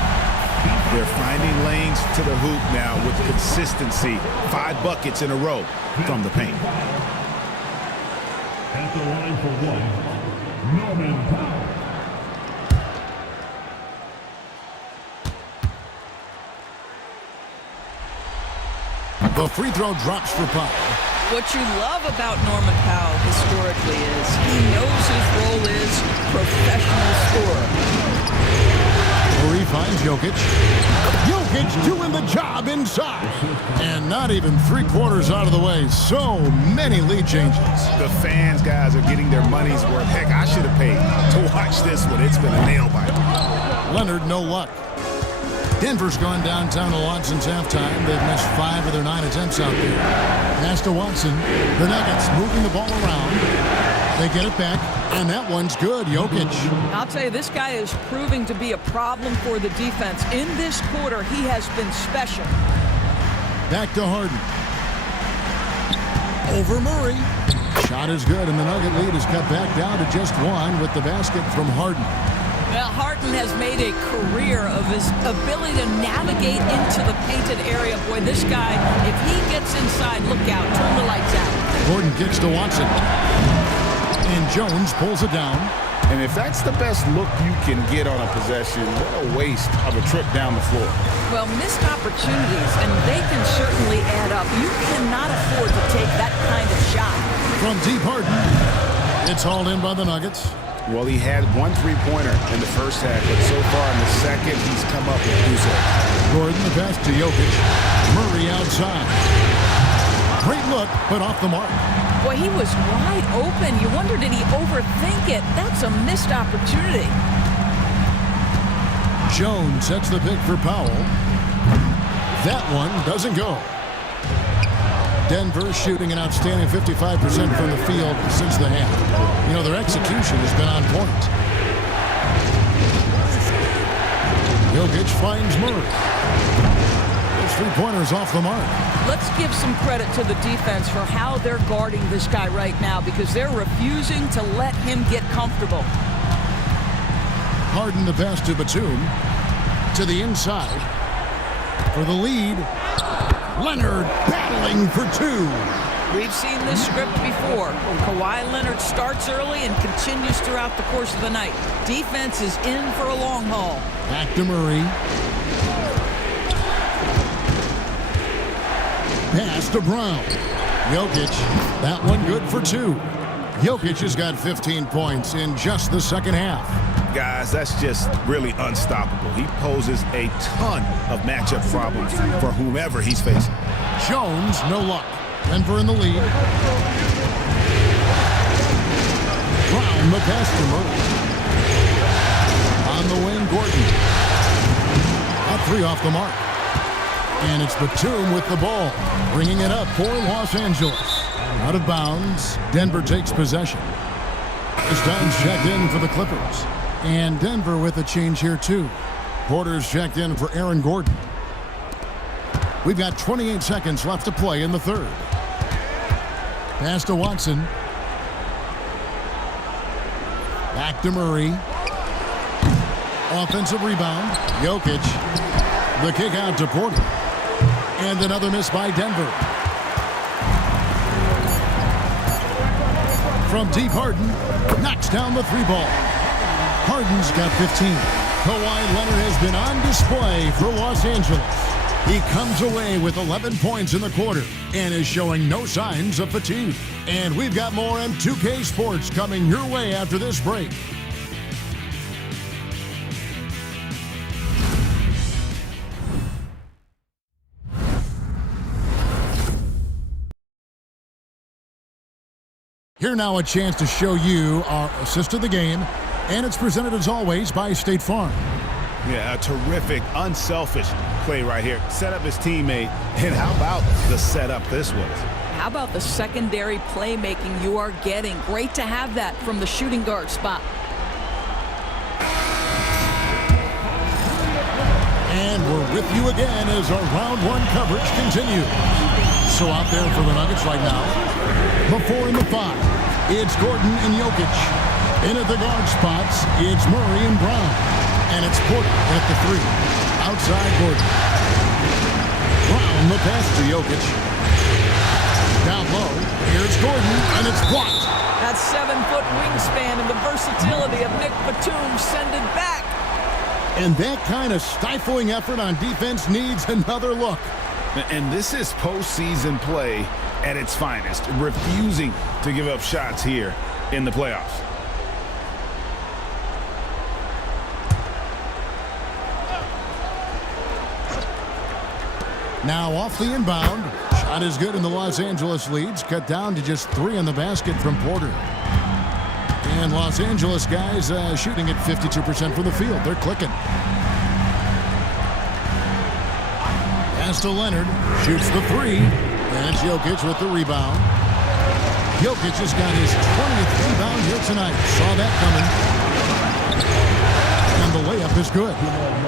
They're finding lanes to the hoop now with consistency. 5 buckets in a row from the paint. At the line for one, Norman Powell. The free throw drops for Powell. What you love about Norman Powell historically is he knows his role is professional scorer. Murray finds Jokic. Jokic doing the job inside. And not even 3/4 out of the way. So many lead changes. The fans, guys, are getting their money's worth. Heck, I should have paid to watch this one. It's been a nail biter. Leonard, no luck. Denver's gone downtown to Watson's halftime. They've missed 5 of their 9 attempts out there. Pass to Watson. The Nuggets moving the ball around. They get it back, and that one's good. Jokic. I'll tell you, this guy is proving to be a problem for the defense. In this quarter, he has been special. Back to Harden. Over Murray. Shot is good, and the Nugget lead is cut back down to just 1 with the basket from Harden. Well, Harden has made a career of his ability to navigate into the painted area. Boy, this guy, if he gets inside, look out, turn the lights out. Gordon kicks to Watson. And Jones pulls it down. And if that's the best look you can get on a possession, what a waste of a trip down the floor. Well, missed opportunities, and they can certainly add up. You cannot afford to take that kind of shot. From deep Harden. It's hauled in by the Nuggets. Well, he had 1 3-pointer in the first half, but so far in the second, he's come up with 2 sets. Gordon, the pass to Jokic. Murray outside. Great look, but off the mark. Boy, he was wide open. You wonder, did he overthink it? That's a missed opportunity. Jones sets the pick for Powell. That one doesn't go. Denver shooting an outstanding 55% from the field since the half. You know, their execution has been on point. Jokic finds Murray. Those 3-pointers off the mark. Let's give some credit to the defense for how they're guarding this guy right now because they're refusing to let him get comfortable. Harden the pass to Batum. To the inside. For the lead. Leonard battling for 2. We've seen this script before. Kawhi Leonard starts early and continues throughout the course of the night. Defense is in for a long haul. Back to Murray. Pass to Brown. Jokic. That one good for 2. Jokic has got 15 points in just the second half. Guys, that's just really unstoppable. He poses a ton of matchup problems for whomever he's facing. Jones, no luck. Denver in the lead. Brown, the pass to Murray. On the wing, Gordon. A 3 off the mark. And it's Batum with the ball, bringing it up for Los Angeles. Out of bounds, Denver takes possession. This time's checked in for the Clippers. And Denver with a change here, too. Porter's checked in for Aaron Gordon. We've got 28 seconds left to play in the third. Pass to Watson. Back to Murray. Offensive rebound. Jokic. The kick out to Porter. And another miss by Denver. from deep, Harden knocks down the three ball. Harden's got 15. Kawhi Leonard has been on display for Los Angeles. He comes away with 11 points in the quarter and is showing no signs of fatigue. And we've got more M2K Sports coming your way after this break. Here now a chance to show you our assist of the game, and it's presented as always by State Farm. Yeah, a terrific, unselfish play right here. Set up his teammate, and how about the setup this was? How about the secondary playmaking you are getting? Great to have that from the shooting guard spot. And we're with you again as our round one coverage continues. So out there for the Nuggets right now, the 4 and the 5. It's Gordon and Jokic. In at the guard spots, it's Murray and Brown. And it's Porter at the 3. Outside Gordon. Brown the pass to Jokic. Down low, here's Gordon, and it's blocked. That 7-foot wingspan and the versatility of Nick Batum send it back. And that kind of stifling effort on defense needs another look. And this is postseason play at its finest, refusing to give up shots here in the playoffs. Now off the inbound. Shot is good, and the Los Angeles leads cut down to just 3 in the basket from Porter. And Los Angeles guys shooting at 52% from the field. They're clicking. Pass to Leonard. Shoots the 3. And it's Jokic with the rebound. Jokic has got his 20th rebound here tonight. Saw that coming. And the layup is good.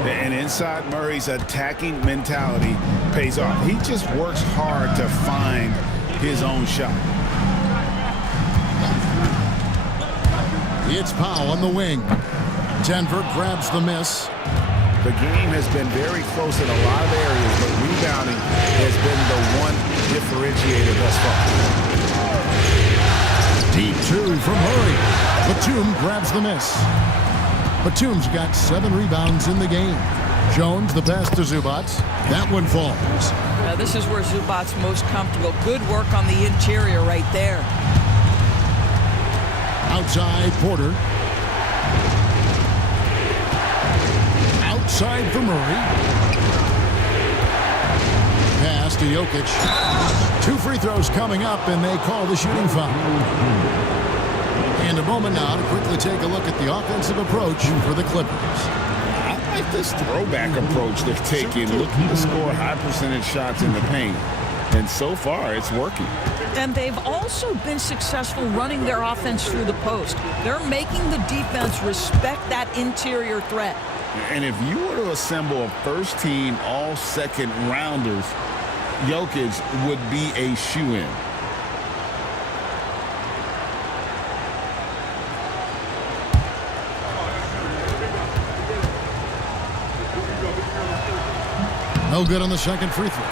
And inside Murray's attacking mentality pays off. He just works hard to find his own shot. It's Powell on the wing. Denver grabs the miss. The game has been very close in a lot of areas, but rebounding has been the one differentiator thus far. Deep 2 from Murray. Batum grabs the miss. Batum's got 7 rebounds in the game. Jones the pass to Zubac. That one falls. Now this is where Zubac's most comfortable. Good work on the interior right there. Outside Porter. Outside for Murray. Pass to Jokic. 2 free throws coming up, and they call the shooting foul. And a moment now to quickly take a look at the offensive approach for the Clippers. I like this throwback approach they're taking, looking to score high percentage shots in the paint. And so far, it's working. And they've also been successful running their offense through the post. They're making the defense respect that interior threat. And if you were to assemble a first-team all-second rounders, Jokic would be a shoo-in. No good on the second free throw.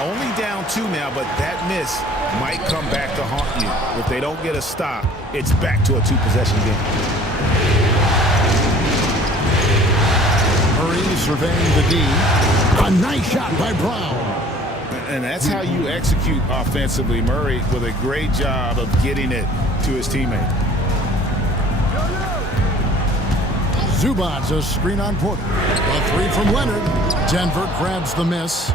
Only down 2 now, but that miss might come back to haunt you. If they don't get a stop, it's back to a 2-possession game. Murray surveying the D. A nice shot by Brown. And that's how you execute offensively. Murray with a great job of getting it to his teammate. Zubac a screen on Porter. A 3 from Leonard. Denver grabs the miss.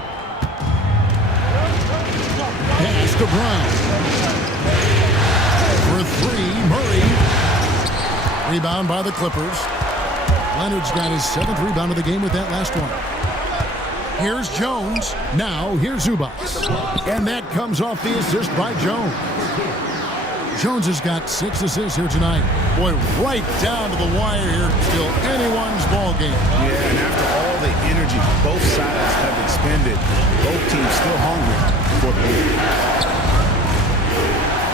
Pass to Brown. For 3, Murray. Rebound by the Clippers. Leonard's got his 7th rebound of the game with that last one. Here's Jones. Now here's Zubac. And that comes off the assist by Jones. Jones has got 6 assists here tonight. Boy, right down to the wire here. Still anyone's ball game. Yeah, and after all the energy both sides have expended, both teams still hungry for the lead.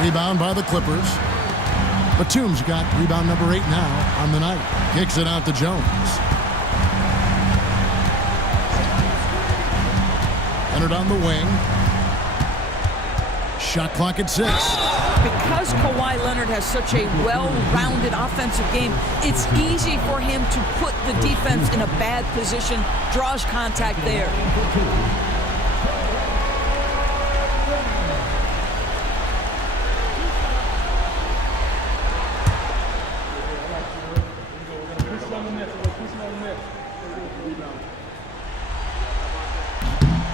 Rebound by the Clippers. Batum's got rebound number 8 now on the night. Kicks it out to Jones. Leonard on the wing. Shot clock at 6. Because Kawhi why Leonard has such a well-rounded offensive game. It's easy for him to put the defense in a bad position, draws contact there.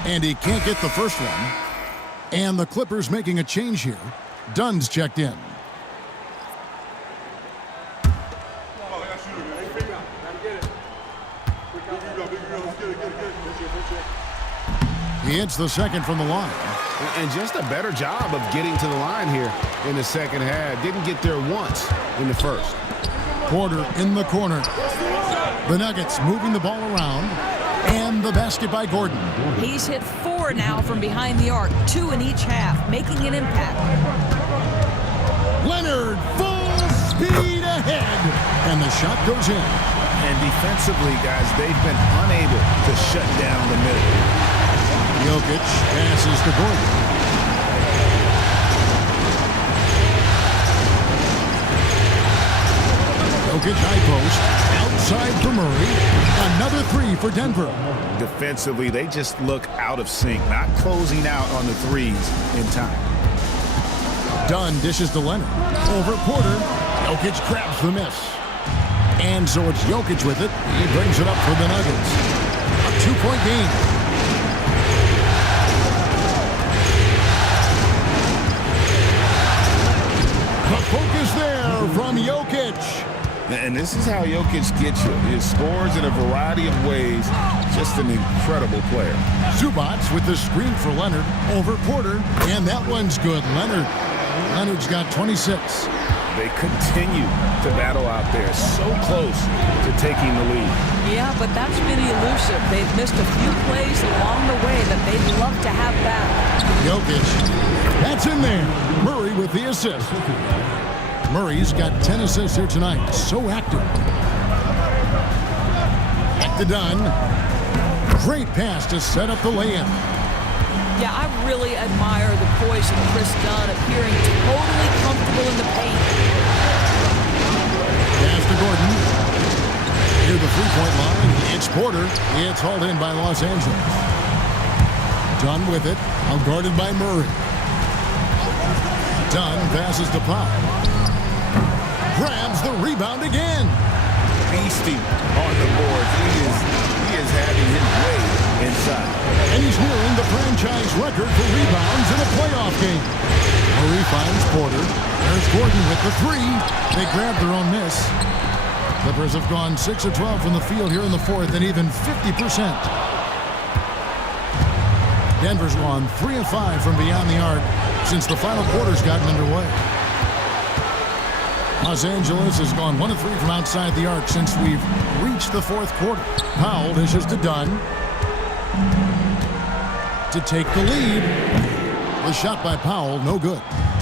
And he can't get the first one. And the Clippers making a change here. Dunn's checked in. He hits the second from the line. And just a better job of getting to the line here in the second half. Didn't get there once in the first. Porter in the corner. The Nuggets moving the ball around. And the basket by Gordon. He's hit 4 now from behind the arc, 2 in each half, making an impact. Leonard full speed ahead. And the shot goes in. And defensively, guys, they've been unable to shut down the middle. Jokic passes to Gordon. Jokic high post. Outside for Murray. Another 3 for Denver. Defensively, they just look out of sync, not closing out on the threes in time. Dunn dishes to Leonard. Over Porter. Jokic grabs the miss. And so it's Jokic with it. He brings it up for the Nuggets. A 2-point game. The focus there from Jokic. And this is how Jokic gets you. He scores in a variety of ways. Just an incredible player. Zubac with the screen for Leonard. Over Porter. And that one's good. Leonard's got 26. They continue to battle out there. So close to taking the lead. Yeah, but that's been elusive. They've missed a few plays along the way that they'd love to have back. Jokic. That's in there. Murray with the assist. Murray's got 10 assists here tonight. So active. Back to Dunn. Great pass to set up the layup. Yeah, I really admire the poise of Chris Dunn, appearing totally comfortable in the paint. Pass to Gordon. Near the three-point line. It's Porter. It's hauled in by Los Angeles. Dunn with it. Outguarded by Murray. Dunn passes to Powell. Grabs the rebound again. Feasting on the board. He is having his way inside. And he's nearing the franchise record for rebounds in a playoff game. Murray finds Porter. There's Gordon with the 3. They grabbed their own miss. Clippers have gone 6 of 12 from the field here in the fourth and even 50%. Denver's gone 3 of 5 from beyond the arc since the final quarter's gotten underway. Los Angeles has gone 1 of 3 from outside the arc since we've reached the fourth quarter. Powell dishes to Dunn to take the lead. The shot by Powell, no good.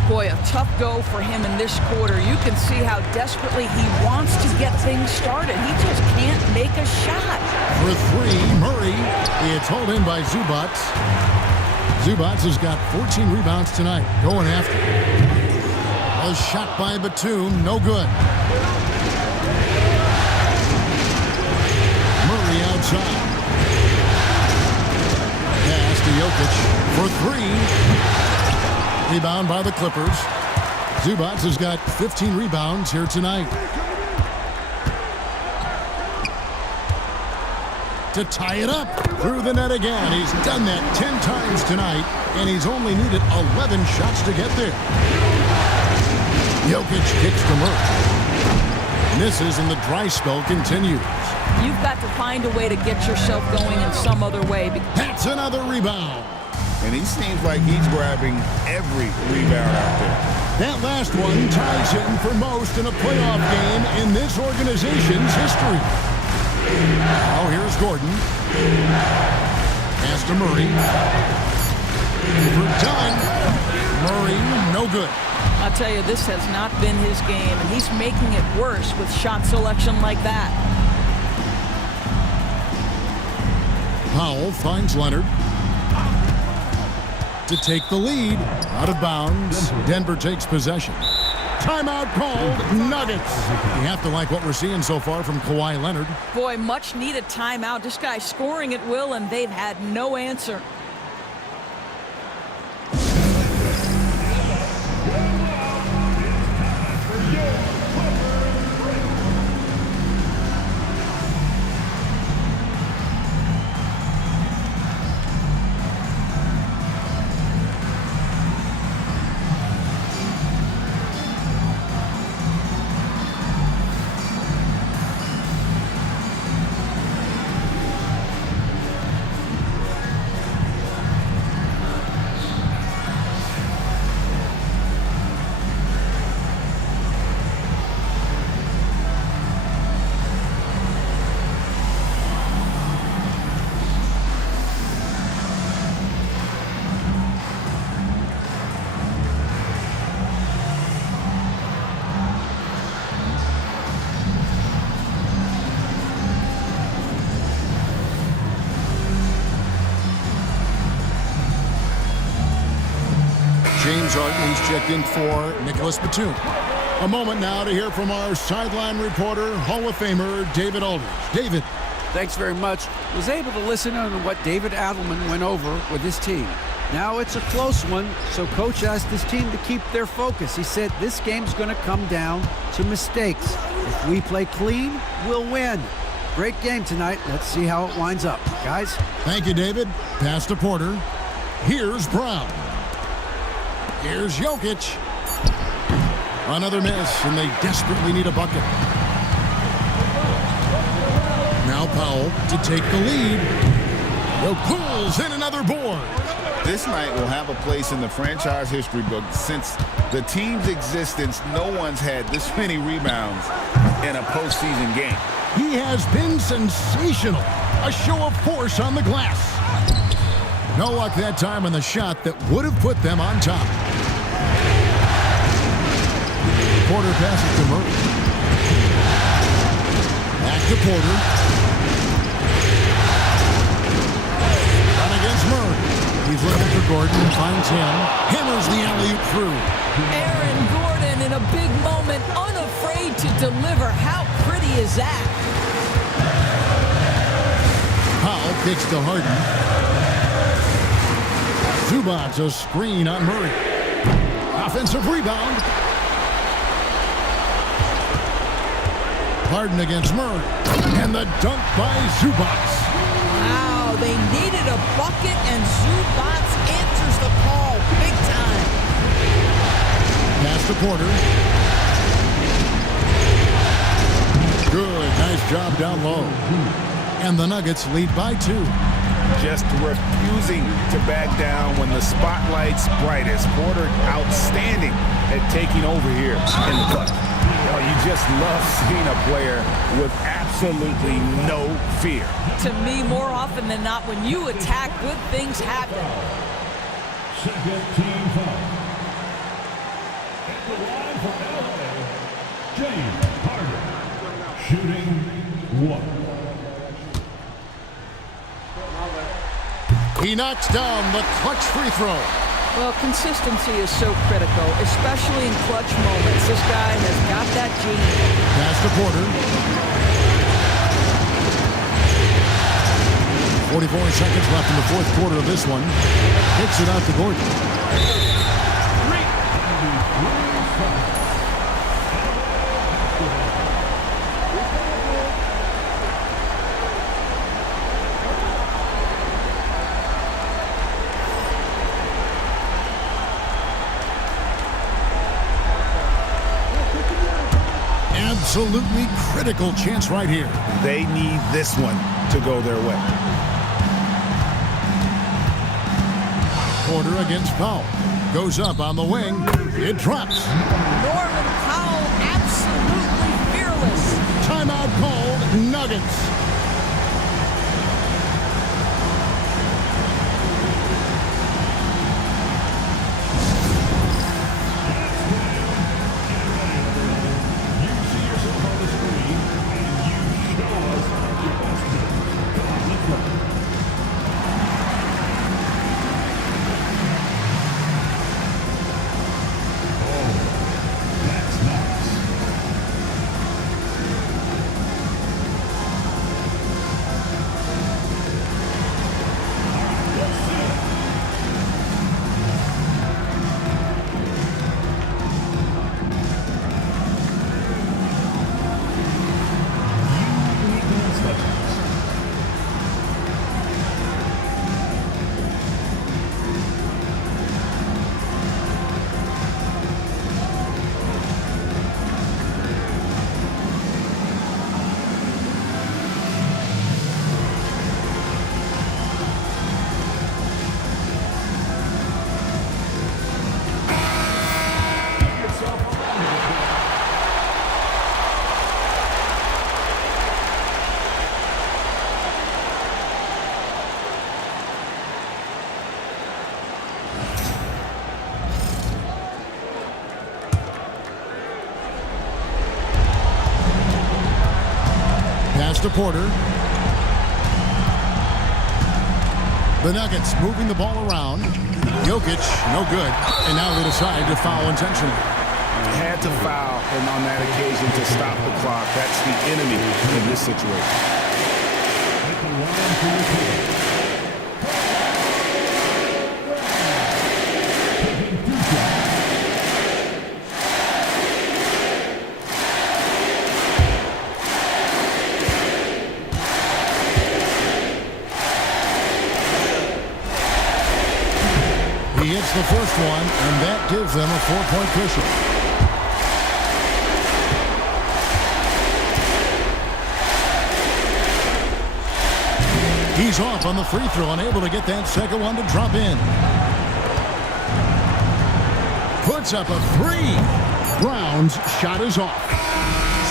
Boy, a tough go for him in this quarter. You can see how desperately he wants to get things started. He just can't make a shot. For 3, Murray. It's hauled in by Zubac. Zubac has got 14 rebounds tonight. Going after. A shot by Batum, no good. Murray outside. Pass to Jokic for 3. Rebound by the Clippers. Zubac has got 15 rebounds here tonight. To tie it up through the net again. He's done that 10 times tonight, and he's only needed 11 shots to get there. Jokic kicks to Murray. Misses, and the dry spell continues. You've got to find a way to get yourself going in some other way. That's another rebound. And he seems like he's grabbing every rebound out there. That last one ties him for most in a playoff game in this organization's history. Now here's Gordon. Pass to Murray. For Dunn. Murray, no good. I'll tell you, this has not been his game, and he's making it worse with shot selection like that. Powell finds Leonard to take the lead. Out of bounds. Denver takes possession. Timeout called, Nuggets. You have to like what we're seeing so far from Kawhi Leonard. Boy, much needed timeout. This guy scoring at will, and they've had no answer. James Harden's checked in for Nicholas Batum. A moment now to hear from our sideline reporter, Hall of Famer David Aldridge. David. Thanks very much. Was able to listen in on what David Adelman went over with his team. Now it's a close one, so Coach asked his team to keep their focus. He said this game's going to come down to mistakes. If we play clean, we'll win. Great game tonight. Let's see how it winds up. Guys? Thank you, David. Pass to Porter. Here's Brown. Here's Jokic. Another miss, and they desperately need a bucket. Now Powell to take the lead. pulls in another board. This night will have a place in the franchise history book. Since the team's existence, no one's had this many rebounds in a postseason game. He has been sensational. A show of force on the glass. No luck that time on the shot that would have put them on top. Porter passes to Murray. Back to Porter. Run against Murray. He's looking for Gordon, finds him, hammers the alley-oop through. Aaron Gordon in a big moment, unafraid to deliver. How pretty is that? Powell kicks to Harden. Zubac's a screen on Murray. Offensive rebound. Harden against Murray. And the dunk by Zubac. Wow, they needed a bucket, and Zubac answers the call big time. Pass to Porter. Good, nice job down low. And the Nuggets lead by 2. Just refusing to back down when the spotlight's brightest. Porter outstanding at taking over here in the clutch. Oh, you just love seeing a player with absolutely no fear. To me, more often than not, when you attack, good things happen. Second team foul. At the line for LA, James Harden, shooting 1. He knocks down the clutch free throw. Well, consistency is so critical, especially in clutch moments. This guy has got that gene. Pass to Porter. 44 seconds left in the fourth quarter of this one. Kicks it out to Gordon. Absolutely critical chance right here. They need this one to go their way. Porter against Powell. Goes up on the wing. It drops. Norman Powell absolutely fearless. Timeout called, Nuggets. pass to Porter. The Nuggets moving the ball around. Jokic, no good. And now they decide to foul intentionally. Had to foul on that occasion to stop the clock. That's the enemy in this situation. He hits the first one, and that gives them a 4-point cushion. He's off on the free throw, unable to get that second one to drop in. Puts up a three. Brown's shot is off.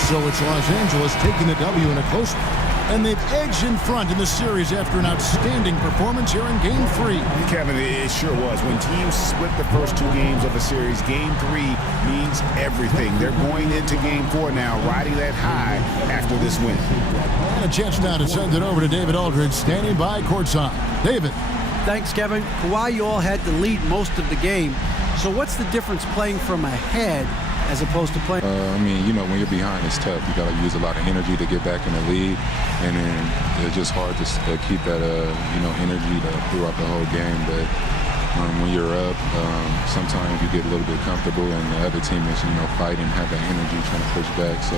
So it's Los Angeles taking the W in a close one. And they've edged in front in the series after an outstanding performance here in Game 3. Kevin, it sure was. When teams split the first 2 games of a series, Game 3 means everything. They're going into Game 4 now, riding that high after this win. And a chance now to send it over to David Aldridge, standing by courtside. David. Thanks, Kevin. Kawhi, you all had to lead most of the game. So what's the difference playing from ahead as opposed to playing? I mean, you know, when you're behind, it's tough. You got to use a lot of energy to get back in the lead, and then it's just hard to keep that, energy throughout the whole game. But when you're up, sometimes you get a little bit comfortable, and the other team is, fighting, have that energy, trying to push back. So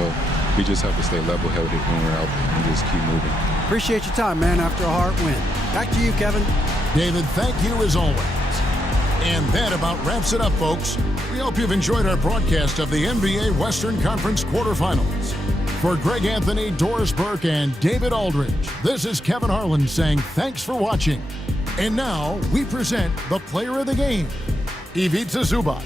we just have to stay level-headed when we're out there and just keep moving. Appreciate your time, man, after a hard win. Back to you, Kevin. David, thank you as always. And that about wraps it up, folks. We hope you've enjoyed our broadcast of the NBA Western Conference quarterfinals. For Greg Anthony, Doris Burke, and David Aldridge, this is Kevin Harlan saying thanks for watching. And now we present the player of the game, Ivica Zubac.